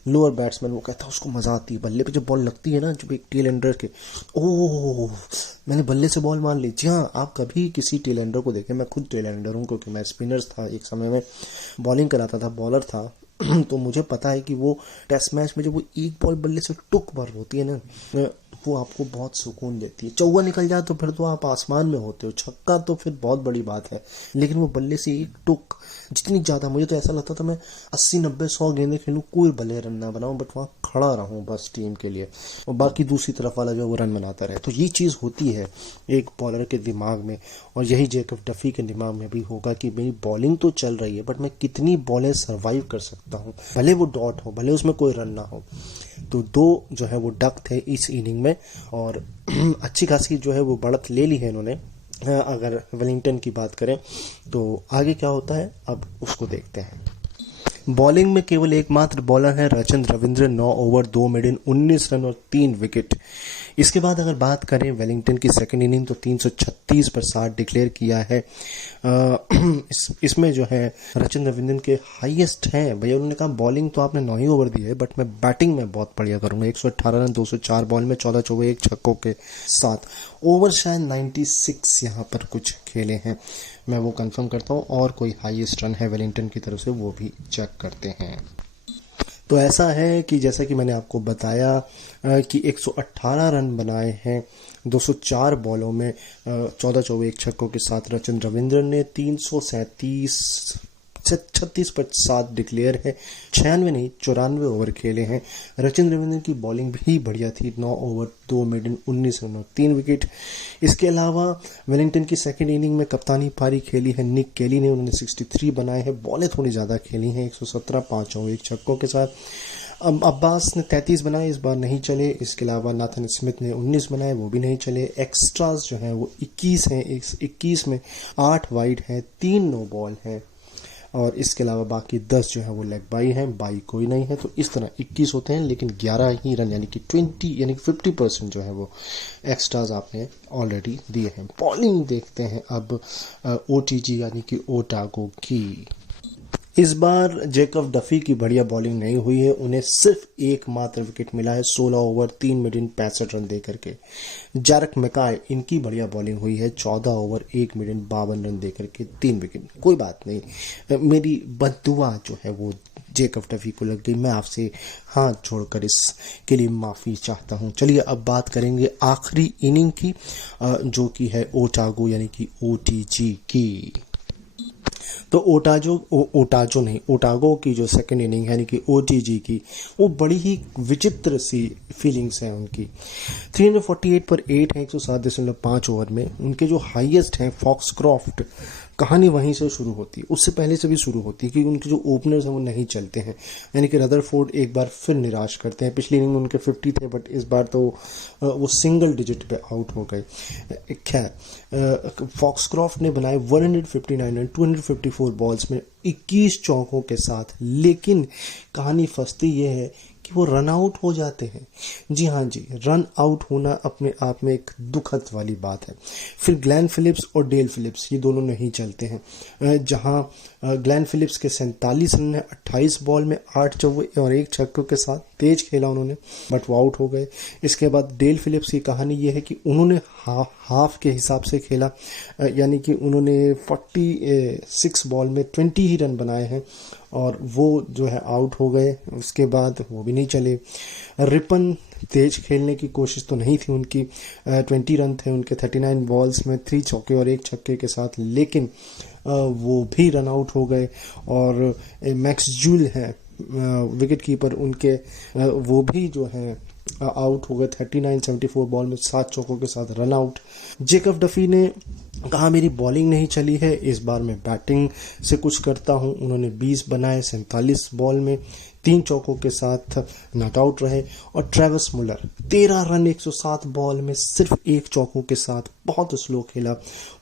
लोअर बैट्समैन वो कहता है उसको मजा आती है, बल्ले पे जब बॉल लगती है ना, जब एक टेल एंडर के, ओह मैंने बल्ले से बॉल मार ली। जी हाँ, आप कभी किसी टेल एंडर को देखें, मैं खुद टेल एंडर हूँ क्योंकि मैं स्पिनर्स था एक समय में, बॉलिंग कराता था, बॉलर था तो मुझे पता है कि वो टेस्ट मैच में जब वो एक बॉल बल्ले से टुक भर होती है ना, वो आपको बहुत सुकून देती है। चौका निकल जाए तो फिर तो आप आसमान में होते हो, छक्का तो फिर बहुत बड़ी बात है, लेकिन वो बल्ले से एक टुक, जितनी ज़्यादा मुझे तो ऐसा लगता था मैं 80 90 100 गेंदें खेलूँ, कोई बल्ले रन ना बनाऊँ, बट वहाँ खड़ा रहूँ बस टीम के लिए, और बाकी दूसरी तरफ वाला जो वो रन बनाता रहे। तो ये चीज़ होती है एक बॉलर के दिमाग में, और यही जेकब डफी के दिमाग में भी होगा कि मेरी बॉलिंग तो चल रही है, बट मैं कितनी बॉलें सर्वाइव कर सकता हूँ, भले वो डॉट हो, भले उसमें कोई रन ना हो। तो 2 जो है वो डक थे इस इनिंग में, और अच्छी खासी जो है वो बढ़त ले ली है इन्होंने। अगर वेलिंगटन की बात करें तो आगे क्या होता है अब उसको देखते हैं। बॉलिंग में केवल एकमात्र बॉलर है Rachin Ravindra, 9 over 2 maiden 19 run और 3 विकेट। इसके बाद अगर बात करें वेलिंगटन की सेकंड इनिंग तो 336 पर 60 डिक्लेयर किया है। इसमें जो है रचिन रविंद्रन के हाईएस्ट हैं भैया। उन्होंने कहा बॉलिंग तो आपने 9 ही ओवर दी है बट मैं बैटिंग में बहुत बढ़िया करूंगा। 118 रन 204 बॉल में 14 चौके 1 छक्कों के साथ। ओवर शायद 96 यहाँ पर कुछ खेले हैं, मैं वो कंफर्म करता हूँ। और कोई हाईएस्ट रन है वेलिंगटन की तरफ से वो भी चेक करते हैं। तो ऐसा है कि जैसा कि मैंने आपको बताया कि 118 रन बनाए हैं 204 बॉलों में 14 चौके 1 छक्कों के साथ रचिन रविंद्रन ने। 36 पर 7 डिक्लेयर है। 96 नहीं 94 ओवर खेले हैं। रचिन रविंद्रन की बॉलिंग भी बढ़िया थी। 9 ओवर 2 मेडन 19 रन और 3 विकेट। इसके अलावा वेलिंगटन की सेकंड इनिंग में कप्तानी पारी खेली है निक केली ने। उन्होंने 63 बनाए हैं। बॉलें थोड़ी ज़्यादा खेली हैं 117 5 और 1 छक्कों के साथ। अब्बास ने 33 बनाए, इस बार नहीं चले। इसके अलावा नाथन स्मिथ ने 19 बनाए, वो भी नहीं चले। एक्स्ट्राज जो हैं वो 21 हैं। 21 में 8 वाइड हैं, 3 नो बॉल हैं और इसके अलावा बाकी 10 जो है वो लेग बाई हैं, बाई कोई नहीं है। तो इस तरह 21 होते हैं लेकिन 11 ही रन यानी कि 50% जो है वो एक्स्ट्राज आपने ऑलरेडी दिए हैं। बॉलिंग देखते हैं अब ओटीजी यानी कि ओटागो की। इस बार जेकब डफी की बढ़िया बॉलिंग नहीं हुई है। उन्हें सिर्फ एकमात्र विकेट मिला है 16 ओवर 3 मिनट 65 रन देकर के। जैरक मैकाय इनकी बढ़िया बॉलिंग हुई है 14 ओवर 1 मिनट 52 रन देकर के 3 विकेट। कोई बात नहीं, मेरी बद्दुआ जो है वो जेकब डफी को लग गई। मैं आपसे हाथ जोड़कर इसके लिए माफ़ी चाहता हूँ। चलिए अब बात करेंगे आखिरी इनिंग की जो कि है ओटागो यानी कि ओटीजी की। तो ओटागो की जो सेकंड इनिंग है यानी कि ओटीजी की, वो बड़ी ही विचित्र सी फीलिंग्स हैं उनकी। 348 पर 8 है 107.5 ओवर में। उनके जो हाईएस्ट हैं फॉक्सक्रॉफ्ट, कहानी वहीं से शुरू होती है, उससे पहले से भी शुरू होती है कि उनके जो ओपनर्स हैं वो नहीं चलते हैं। यानी कि रदरफोर्ड एक बार फिर निराश करते हैं। पिछली इनिंग में उनके 50 थे बट इस बार तो वो सिंगल डिजिट पे आउट हो गए। खैर फॉक्सक्रॉफ्ट ने बनाए 159 रन 254 बॉल्स में 21 चौकों के साथ। लेकिन कहानी फंसती ये है कि वो रन आउट हो जाते हैं। जी हाँ जी, रन आउट होना अपने आप में एक दुखद वाली बात है। फिर ग्लेन फिलिप्स और डेल फिलिप्स ये दोनों नहीं चलते हैं। जहां ग्लेन फिलिप्स के 47 रन है 28 बॉल में 8 चौके और 1 छक्के के साथ। तेज खेला उन्होंने बट वो आउट हो गए। इसके बाद डेल फिलिप्स की कहानी ये है कि उन्होंने हाफ के हिसाब से खेला, यानी कि उन्होंने 46 बॉल में 20 ही रन बनाए हैं और वो जो है आउट हो गए। उसके बाद वो भी नहीं चले। रिपन तेज खेलने की कोशिश तो नहीं थी उनकी। 20 रन थे उनके 39 बॉल्स में 3 चौके और 1 छक्के के साथ, लेकिन वो भी रन आउट हो गए। और मैक्स जूल है विकेट कीपर उनके, वो भी जो है आउट हो गए 39-74 बॉल में 7 चौकों के साथ रन आउट। जेकब डफी ने कहा मेरी बॉलिंग नहीं चली है, इस बार मैं बैटिंग से कुछ करता हूं। उन्होंने 20 बनाए 47 बॉल में 3 चौकों के साथ नॉट आउट रहे। और ट्रेविस मुलर 13 रन 107 बॉल में सिर्फ 1 चौकों के साथ बहुत स्लो खेला,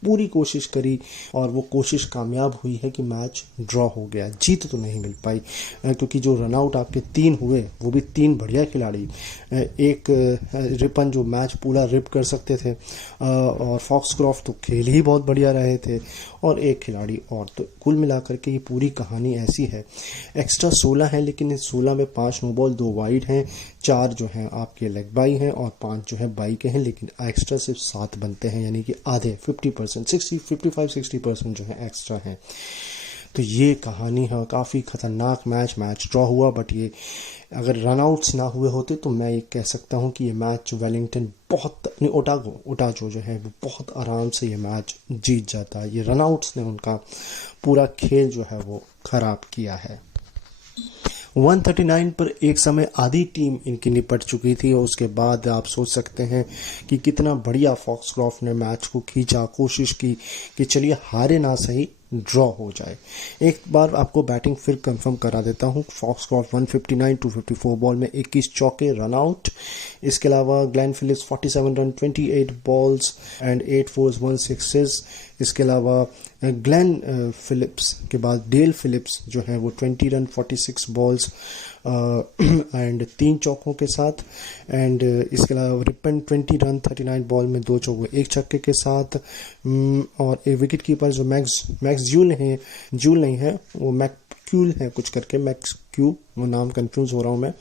पूरी कोशिश करी और वो कोशिश कामयाब हुई है कि मैच ड्रॉ हो गया। जीत तो नहीं मिल पाई क्योंकि जो रन आउट आपके 3 हुए वो भी 3 बढ़िया खिलाड़ी। एक रिपन जो मैच पूरा रिप कर सकते थे और फॉक्सक्रॉफ्ट तो खेल ही बहुत बढ़िया रहे थे और एक खिलाड़ी और। तो कुल मिलाकर के ये पूरी कहानी ऐसी है। एक्स्ट्रा 16 है लेकिन इस 16 में 5 नो बॉल 2 वाइड हैं, 4 जो हैं आपके लेग बाई हैं और 5 जो है बाई के हैं। लेकिन एक्स्ट्रा सिर्फ 7 बनते हैं यानी कि आधे 50% 55-60% जो है एक्स्ट्रा हैं। तो ये कहानी है, काफ़ी ख़तरनाक मैच ड्रॉ हुआ। बट ये अगर रन आउट्स ना हुए होते तो मैं ये कह सकता हूँ कि ये मैच वेलिंगटन बहुत अपनी ओटागो जो है वो बहुत आराम से ये मैच जीत जाता है। ये रन आउट्स ने उनका पूरा खेल जो है वो ख़राब किया है। 139 पर एक समय आधी टीम इनकी निपट चुकी थी और उसके बाद आप सोच सकते हैं कि कितना बढ़िया फॉक्सक्रॉफ्ट ने मैच को खींचा, कोशिश की कि चलिए हारे ना सही ड्रॉ हो जाए। एक बार आपको बैटिंग फिर कंफर्म करा देता हूँ। फॉक्सक्रॉफ्ट 159 254 बॉल में 21 चौके रन आउट। इसके अलावा Glenn Phillips 47 run 28 balls and 8 force 1 sixes. इसके अलावा ग्लेन फिलिप्स के बाद डेल फिलिप्स जो है वो 20 रन 46 बॉल्स एंड 3 चौकों के साथ, एंड इसके अलावा रिपन 20 रन 39 बॉल में 2 चौके 1 छक्के के साथ, और एक विकेट कीपर जो मैक्स जूल नहीं है, वो मैक्यूल है कुछ करके, मैक्स क्यू, वो नाम कंफ्यूज हो रहा हूँ मैं,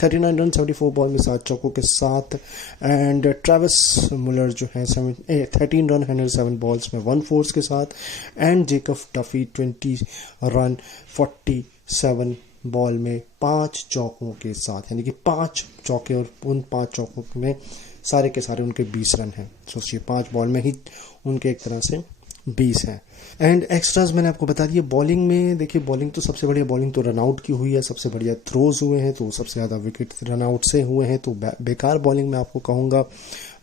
39 रन 74 बॉल में 7 चौकों के साथ, एंड ट्रेविस मुलर जो है 13 रन 107 बॉल्स में 1 फोर्स के साथ, and Jacob Duffy 20 run 47 ball में 5 चौकों के साथ, यानी कि 5 चौके, और उन 5 चौकों में सारे के सारे उनके 20 रन हैं। सोचिए 5 बॉल में ही उनके एक तरह से 20 हैं। एंड एक्स्ट्राज मैंने आपको बता दिया। बॉलिंग में देखिए, बॉलिंग तो सबसे बढ़िया बॉलिंग तो रनआउट की हुई है, सबसे बढ़िया थ्रोज हुए हैं, तो सबसे ज़्यादा विकेट रनआउट से हुए हैं। तो बेकार बॉलिंग में आपको कहूँगा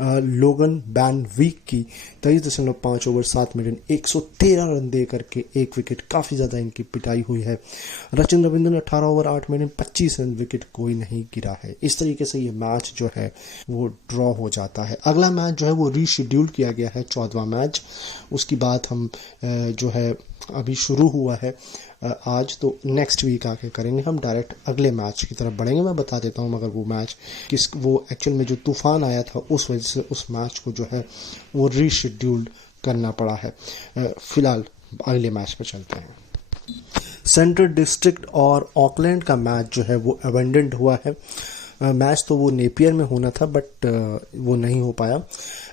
लोगन बैन वीक की 23.5 ओवर 7 मिनट 113 रन दे करके 1 विकेट, काफ़ी ज़्यादा इनकी पिटाई हुई है। Rachin Ravindran 18 over 8 maiden 25 run, wicket कोई नहीं गिरा है। इस तरीके से ये मैच जो है वो ड्रॉ हो जाता है। अगला मैच जो है वो रीशेड्यूल किया गया है, 14वां मैच, उसकी बात हम जो है अभी शुरू हुआ है आज, तो नेक्स्ट वीक आके करेंगे हम, डायरेक्ट अगले मैच की तरफ बढ़ेंगे। मैं बता देता हूँ, मगर वो मैच वो एक्चुअल में जो तूफान आया था उस वजह से उस मैच को जो है वो रीशेड्यूल करना पड़ा है। फिलहाल अगले मैच पर चलते हैं। सेंट्रल डिस्ट्रिक्ट और ऑकलैंड का मैच जो है वो अबेंडेंट हुआ है। मैच तो वो नेपियर में होना था, बट वो नहीं हो पाया।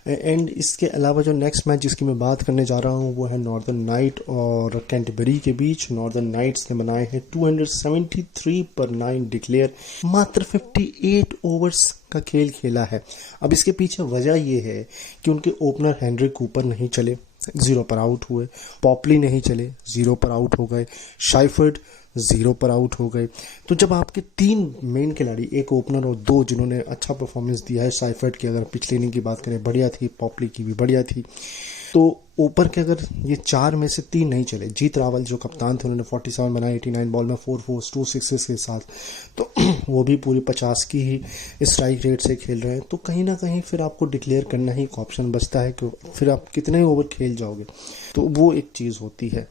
एंड इसके अलावा जो नेक्स्ट मैच जिसकी मैं बात करने जा रहा हूँ वो है नॉर्दर्न नाइट और कैंटरबरी के बीच। नॉर्दर्न नाइट्स ने बनाए हैं 273 पर 9 डिक्लेयर, मात्र 58 ओवर्स का खेल खेला है। अब इसके पीछे वजह ये है कि उनके ओपनर हेनरी कूपर नहीं चले, 0 पर आउट हुए, पॉपली नहीं चले, 0 पर आउट हो गए, शाइफर्ड 0 पर आउट हो गए। तो जब आपके 3 मेन खिलाड़ी, एक ओपनर और 2 जिन्होंने अच्छा परफॉर्मेंस दिया है, साइफर्ड की अगर पिछली इनिंग की बात करें बढ़िया थी, पॉपली की भी बढ़िया थी, तो ऊपर के अगर ये 4 में से 3 नहीं चले, जीत रावल जो कप्तान थे उन्होंने 47 बनाए 89 बॉल में 4 फोर्स 2 सिक्सेस के साथ, तो वो भी पूरी 50 की ही स्ट्राइक रेट से खेल रहे हैं। तो कहीं ना कहीं फिर आपको डिक्लेयर करना ही एक ऑप्शन बचता है कि फिर आप कितने ओवर खेल जाओगे, तो वो एक चीज़ होती है।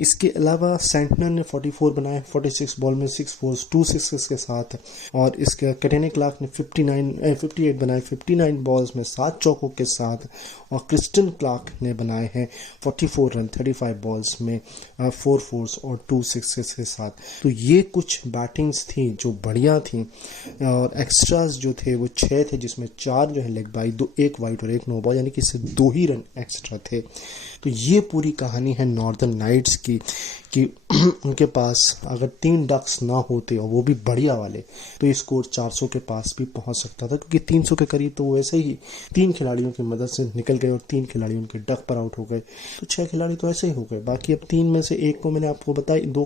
इसके अलावा सेंटनर ने 44 बनाए 46 बॉल में 6 फोर्स 2 सिक्सेस के साथ, और इसके कैटेनी क्लार्क ने 58 बनाए 59 बॉल्स में 7 चौकों के साथ, और क्रिस्टन क्लार्क ने बनाए हैं 44 रन 35 बॉल्स में 4 फोर्स और 2 सिक्सेस के साथ। तो ये कुछ बैटिंग्स थी जो बढ़िया थी, और एक्स्ट्राज जो थे वो 6 थे, जिसमें 4 जो है लेग बाई, 1 वाइड और 1 नो बॉल, यानी कि इससे 2 ही रन एक्स्ट्रा थे। तो ये पूरी कहानी है नॉर्दर्न नाइट्स की, कि उनके पास अगर 3 डक्स ना होते और वो भी बढ़िया वाले, तो ये स्कोर 400 के पास भी पहुंच सकता था, क्योंकि 300 के करीब तो वैसे ही 3 खिलाड़ियों की मदद से निकल गए और 3 खिलाड़ी उनके डक पर आउट हो गए, तो 6 खिलाड़ी तो ऐसे ही हो गए। बाकी अब 3 में से 1 को मैंने आपको बताया, 1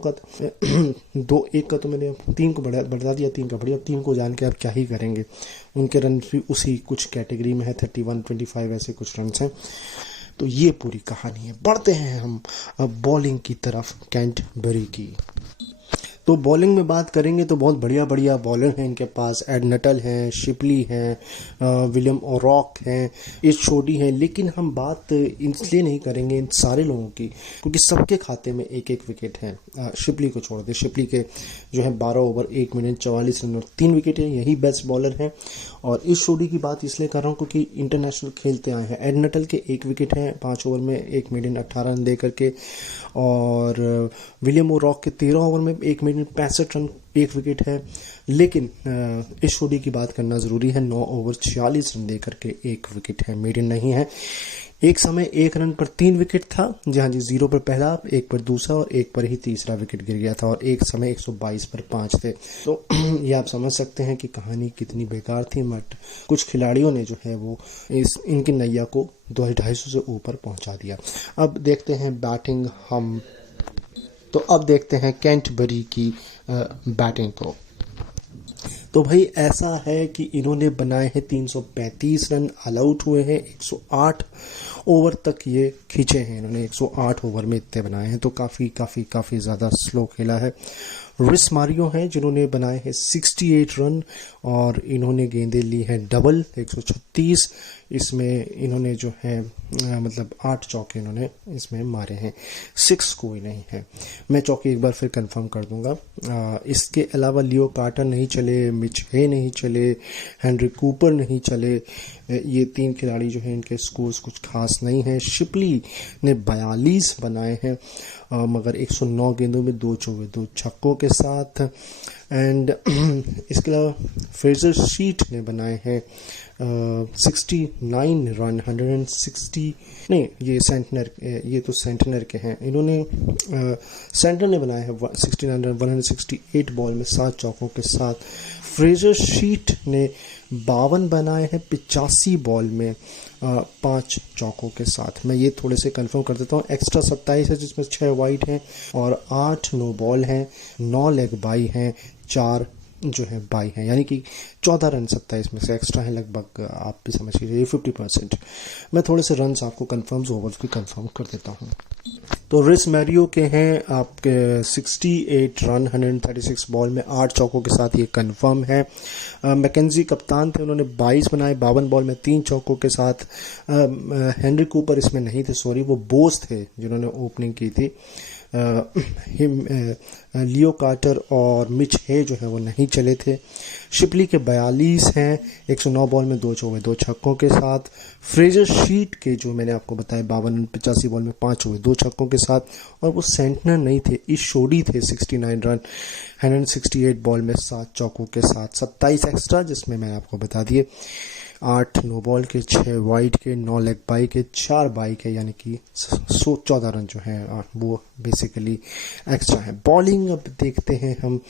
का तो मैंने 3 को बढ़ा दिया, 3 का बढ़िया, 3 को जान के आप क्या ही करेंगे। उनके रन भी उसी कुछ कैटेगरी में है, 31-25 ऐसे कुछ रन हैं। तो ये पूरी कहानी है। बढ़ते हैं हम बॉलिंग की तरफ, कैंटरबरी की। तो बॉलिंग में बात करेंगे तो बहुत बढ़िया बढ़िया बॉलर हैं इनके पास। एड नटल हैं, शिपली हैं, विलियम ओरॉक हैं, इस छोटी हैं, लेकिन हम बात इसलिए नहीं करेंगे इन सारे लोगों की क्योंकि सबके खाते में 1-1 विकेट है। शिपली को छोड़ दे, शिपली के जो है 12 ओवर 1 मिनट 44 रन और 3 विकेट हैं, यही बेस्ट बॉलर हैं। और इस छोटी की बात इसलिए कर रहा हूँ क्योंकि इंटरनेशनल खेलते आए हैं। एड नटल के 1 विकेट हैं 5 ओवर में 1 मिनट 18 रन दे करके, और विलियम ओरॉक के 13 ओवर में 1 मिनट 65 रन 1 विकेट है। लेकिन इस जोड़ी की बात करना ज़रूरी है, 9 ओवर 46 रन दे करके 1 विकेट है, मेडन नहीं है। एक समय 1 रन पर 3 विकेट था, जहाँ जी 0 पर पहला, 1 पर दूसरा और 1 पर ही तीसरा विकेट गिर गया था, और एक समय 122 पर 5 थे। तो ये आप समझ सकते हैं कि कहानी कितनी बेकार थी, बट कुछ खिलाड़ियों ने जो है वो इनकी नैया को 250 से ऊपर पहुंचा दिया। अब देखते हैं बैटिंग हम, तो अब देखते हैं कैंटरबरी की बैटिंग को। तो भाई ऐसा है कि इन्होंने बनाए हैं 335 रन, ऑल आउट हुए हैं 108 ओवर तक ये खींचे हैं इन्होंने, 108 ओवर में इतने बनाए हैं, तो काफ़ी ज़्यादा स्लो खेला है। रिस मारियो हैं जिन्होंने बनाए हैं 68 रन और इन्होंने गेंदें ली हैं डबल 136। इसमें इन्होंने जो है मतलब 8 चौके इन्होंने इसमें मारे हैं, 6 कोई नहीं है। मैं चौके एक बार फिर कंफर्म कर दूंगा। इसके अलावा लियो कार्टर नहीं चले, मिच हे नहीं चले, हेनरी कूपर नहीं चले। ये 3 खिलाड़ी जो हैं इनके स्कोर्स कुछ खास नहीं है। शिपली ने 42 बनाए हैं मगर 109 गेंदों में 2 चौके 2 छक्कों के साथ। एंड इसके अलावा फ्रेजर शीट ने बनाए हैं 69 रन 160 नहीं, ये सेंटनर, ये तो सेंटनर के हैं। इन्होंने सेंटर ने बनाए हैं 69 रन 168 बॉल में 7 चौकों के साथ। फ्रेजर शीट ने 52 बनाए हैं 85 बॉल में 5 चौकों के साथ। मैं ये थोड़े से कंफर्म कर देता हूँ। एक्स्ट्रा 27 है जिसमें 6 वाइड हैं और 8 नो बॉल हैं, 9 लेग बाई हैं, 4 जो है बाई है, यानी कि 14 रन 27 में से एक्स्ट्रा है लगभग, आप भी समझ लीजिए 50%। मैं थोड़े से रन्स आपको कंफर्म ओवर्स भी कंफर्म कर देता हूँ। तो रिस मैरियो के हैं आपके 68 रन 136 बॉल में 8 चौकों के साथ, ये कंफर्म है। मैकेंजी कप्तान थे, उन्होंने 22 बनाए 52 बॉल में 3 चौकों के साथ। हेनरी कूपर इसमें नहीं थे, सॉरी, वो बोस थे जिन्होंने ओपनिंग की थी। लियो कार्टर और मिच हे जो है वो नहीं चले थे। शिपली के 42 हैं 109 बॉल में 2 चौके 2 छक्कों के साथ। फ्रेजर शीट के जो मैंने आपको बताया 52 85 बॉल में 5 चौके 2 छक्कों के साथ, और वो सेंटनर नहीं थे, ईशोडी थे 69 रन 168 बॉल में 7 चौकों के साथ। 27 एक्स्ट्रा जिसमें मैंने आपको बता दिए 8 नो बॉल के, 6 वाइड के, 9 लेग बाई के, 4 बाई के, यानी कि 14 रन जो है वो बेसिकली एक्स्ट्रा है। बॉलिंग अब देखते हैं हम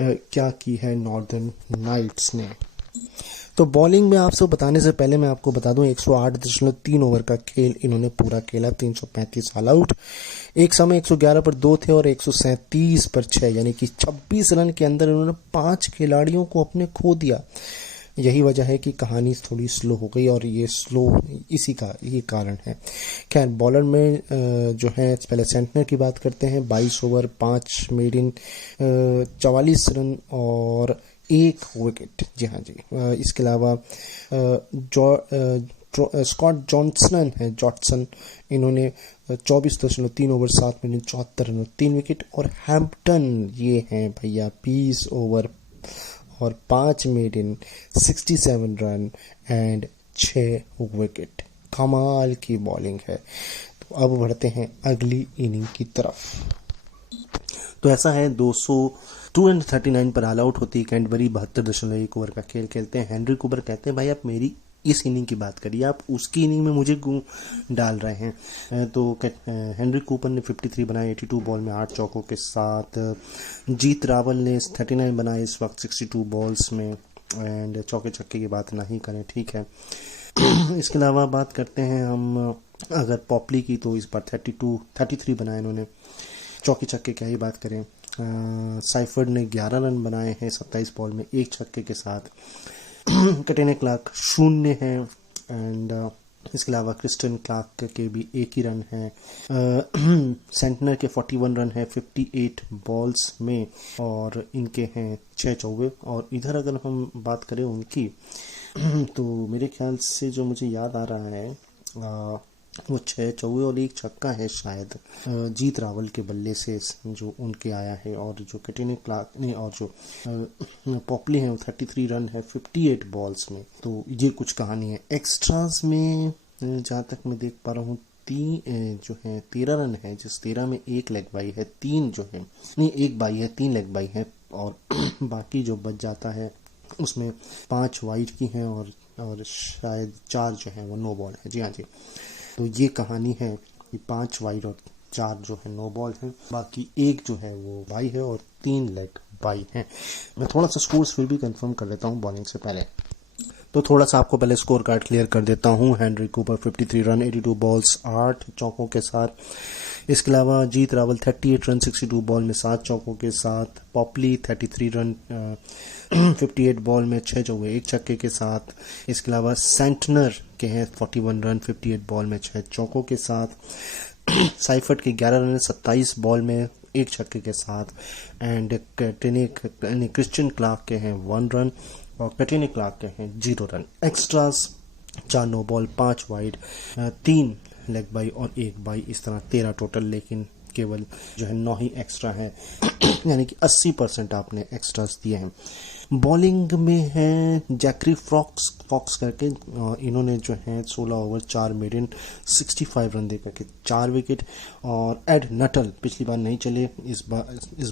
क्या की है नॉर्दर्न नाइट्स ने। तो बॉलिंग में आपसे बताने से पहले मैं आपको बता दूं 108.3 ओवर का खेल इन्होंने पूरा खेला, 335 ऑल आउट। एक समय 111 पर 2 थे और 137 पर 6, यानी कि 26 रन के अंदर इन्होंने 5 खिलाड़ियों को अपने खो दिया। यही वजह है कि कहानी थोड़ी स्लो हो गई और ये स्लो इसी का ये कारण है। खैर बॉलर में जो है पहले सेंटनर की बात करते हैं। 22 ओवर 5 मेडन 44 रन और 1 विकेट। जी हाँ जी। इसके अलावा स्कॉट जॉनसन इन्होंने 24.3 ओवर 7 मिनट 74 रन और 3 विकेट। और हैम्पटन ये हैं भैया 20 ओवर और 5 मेडन 67 रन एंड 6 विकेट। कमाल की बॉलिंग है। तो अब बढ़ते हैं अगली इनिंग की तरफ। तो ऐसा है 239 पर ऑल आउट होती है कैंटबरी, 72.1 ओवर का खेल खेलते हैं। हेनरी कूपर कहते हैं भाई आप मेरी इस इनिंग की बात करिए, आप उसकी इनिंग में मुझे क्यों डाल रहे हैं। तो हेनरी कूपर ने 53 बनाए 82 बॉल में 8 चौकों के साथ। जीत रावल ने 39 बनाए इस वक्त 62 बॉल्स में, एंड चौके छक्के की बात नहीं करें, ठीक है। इसके अलावा बात करते हैं हम अगर पॉपली की, तो इस बार 33 बनाए इन्होंने, चौके छक्के क्या ही बात करें। साइफर्ड ने 11 रन बनाए हैं 27 बॉल में 1 छक्के के साथ। कैटरीना क्लार्क 0 है, एंड इसके अलावा क्रिस्टन क्लार्क के भी 1 ही रन है। सेंटनर के 41 रन है 58 बॉल्स में और इनके हैं 6 चौके। और इधर अगर हम बात करें उनकी तो मेरे ख्याल से जो मुझे याद आ रहा है वो 6 चौके और 1 छक्का है शायद जीत रावल के बल्ले से जो उनके आया है। और जो कैटरीना क्लार्क ने और जो पॉपली है वो 33 रन है 58 बॉल्स में। तो ये कुछ कहानी है। एक्स्ट्रास में जहाँ तक मैं देख पा रहा हूँ 13 रन है, जिस 13 में 1 लेग बाई है, 3 जो है नहीं 1 बाई है, 3 लेग बाई है, और बाकी जो बच जाता है उसमें 5 वाइड की हैं और शायद 4 जो है वो नो बॉल है। जी हाँ जी। तो ये कहानी है कि 5 वाइड और 4 जो है नो बॉल है, बाकी 1 जो है वो बाई है और 3 लेग बाई है। मैं थोड़ा सा स्कोर्स फिर भी कंफर्म कर लेता हूँ बॉलिंग से पहले। तो थोड़ा सा आपको पहले स्कोर कार्ड क्लियर कर देता हूँ। हेनरी कूपर 53 रन 82 बॉल्स 8 चौकों के साथ। इसके अलावा जीत रावल 38 रन 62 बॉल में 7 चौकों के साथ। पॉपली 33 रन 58 बॉल में 6 चौके 1 छक्के के साथ। इसके अलावा सेंटनर के हैं 41 रन 58 बॉल में 6 चौकों के साथ। साइफर्ड के 11 रन 27 बॉल में एक छक्के के साथ। एंड क्रिश्चियन क्लार्क के हैं 1 रन और कैटरीना क्लार्क के हैं 0 run. Extras 4 no ball, 5 wide, 3 leg bye और 1 बाई, इस तरह 13 टोटल, लेकिन केवल जो है 9 ही एक्स्ट्रा है यानी कि 80% आपने एक्स्ट्रास दिए हैं। बॉलिंग में है जैकरी फॉक्स करके, इन्होंने जो है 16 ओवर 4 मेडन 65 रन दे करके 4 विकेट। और एड नटल पिछली बार नहीं चले, इस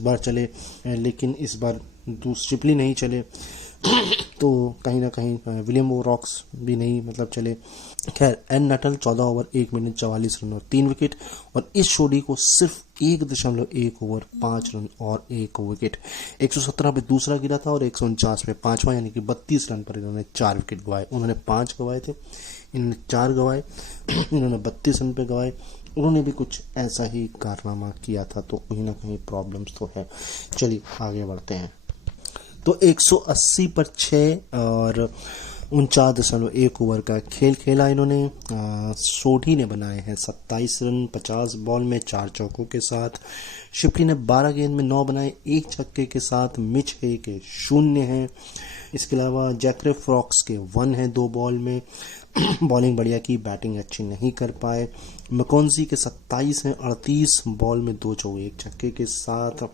बार चले, लेकिन इस बार ट्रिपली नहीं चले तो कहीं ना कहीं विलियम ओरॉक्स भी नहीं मतलब चले। खैर, एन नटल 14 ओवर 1 मिनट 44 रन और 3 विकेट, और इस जोड़ी को सिर्फ 1.1 ओवर 5 रन और 1 विकेट। 117 पे दूसरा गिरा था और 149 पे पांचवा, यानी कि 32 रन पर इन्होंने 4 विकेट गवाए। उन्होंने 5 गवाए थे, इन्होंने 4 गवाए, इन्होंने 32 रन पे गवाए। उन्होंने भी कुछ ऐसा ही कारनामा किया था, तो कहीं ना कहीं प्रॉब्लम्स तो है। चलिए आगे बढ़ते हैं। तो 180 पर 6 और 49.1 ओवर का खेल खेला इन्होंने। सोढ़ी ने बनाए हैं 27 रन 50 बॉल में 4 चौकों के साथ। शिप्ली ने 12 गेंद में 9 बनाए 1 छक्के के साथ। मिच हे के 0 हैं। इसके अलावा जैकरे फ्रॉक्स के 1 है 2 बॉल में। बॉलिंग बढ़िया की, बैटिंग अच्छी नहीं कर पाए। मैकेंजी के 27 हैं 38 बॉल में 2 चौके 1 छक्के के साथ।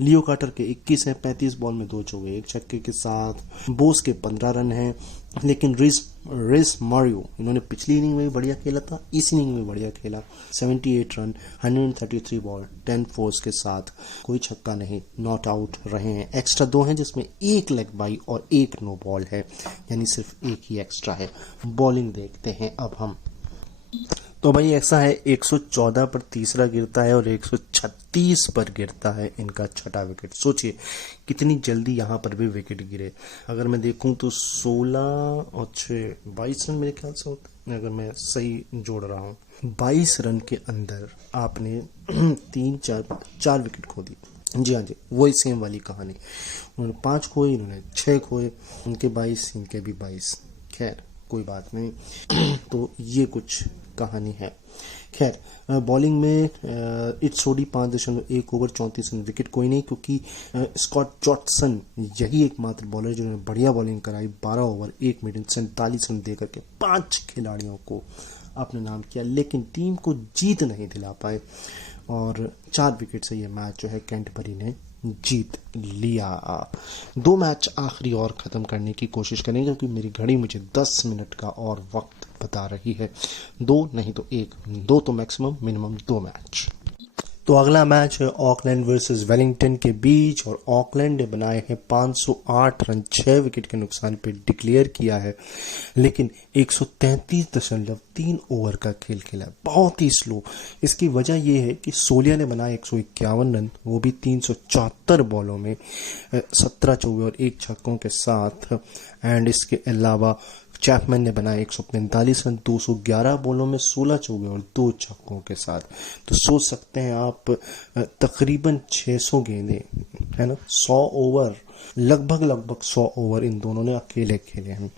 लियो कार्टर के 21 हैं 35 बॉल में 2 चौके 1 छक्के के साथ। बोस के 15 रन हैं, लेकिन रिस मारियो इन्होंने पिछली इनिंग में भी बढ़िया खेला था, इस इनिंग में भी बढ़िया खेला। 78 रन 133 बॉल 10 फोर्स के साथ, कोई छक्का नहीं, नॉट आउट रहे हैं। एक्स्ट्रा 2 हैं जिसमें 1 लेग बाई और 1 नो बॉल है, यानी सिर्फ 1 ही एक्स्ट्रा है। बॉलिंग देखते हैं अब हम। तो भाई ऐसा है, 114 पर तीसरा गिरता है और 136 पर गिरता है इनका छठा विकेट। सोचिए कितनी जल्दी यहाँ पर भी विकेट गिरे। अगर मैं देखूं तो 16 और 6 22 रन मेरे ख्याल से होता है, अगर मैं सही जोड़ रहा हूँ। 22 रन के अंदर आपने 4 विकेट खो दी। जी हाँ जी, वही सेम वाली कहानी। उन्होंने 5 खोए, इन्होंने 6 खोए, उनके 22 इनके भी 22। खैर कोई बात नहीं। तो ये कुछ कहानी है। खैर, बॉलिंग में इट्सोडी 5.1 ओवर 34 रन, विकेट कोई नहीं, क्योंकि स्कॉट जॉटसन यही एकमात्र बॉलर जिन्होंने बढ़िया बॉलिंग कराई। 12 ओवर 1 मिनट 47 रन दे करके 5 खिलाड़ियों को अपने नाम किया, लेकिन टीम को जीत नहीं दिला पाए और 4 विकेट से ये मैच जो है कैंटरबरी ने जीत लिया। 2 मैच आखिरी और ख़त्म करने की कोशिश करेंगे, क्योंकि मेरी घड़ी मुझे 10 मिनट का और वक्त बता रही है। 2 नहीं तो 1, 2 तो मैक्सिमम, मिनिमम 2 मैच। तो अगला मैच है ऑकलैंड वर्सेस वेलिंगटन के बीच, और ऑकलैंड ने बनाए हैं 508 रन 6 विकेट के नुकसान पे डिक्लेयर किया है, लेकिन 133.3 ओवर का खेल खेला, बहुत ही स्लो। इसकी वजह यह है कि सोलिया ने बनाए 151 रन, वो भी 374 बॉलों में 17 चौके और 1 छक्कों के साथ। एंड इसके अलावा चैपमैन ने बनाए 145 रन 211 बॉलों में 16 चौके और 2 छक्कों के साथ। तो सोच सकते हैं आप, तकरीबन 600 गेंदें, है ना, 100 ओवर, लगभग 100 ओवर इन दोनों ने अकेले खेले हैं।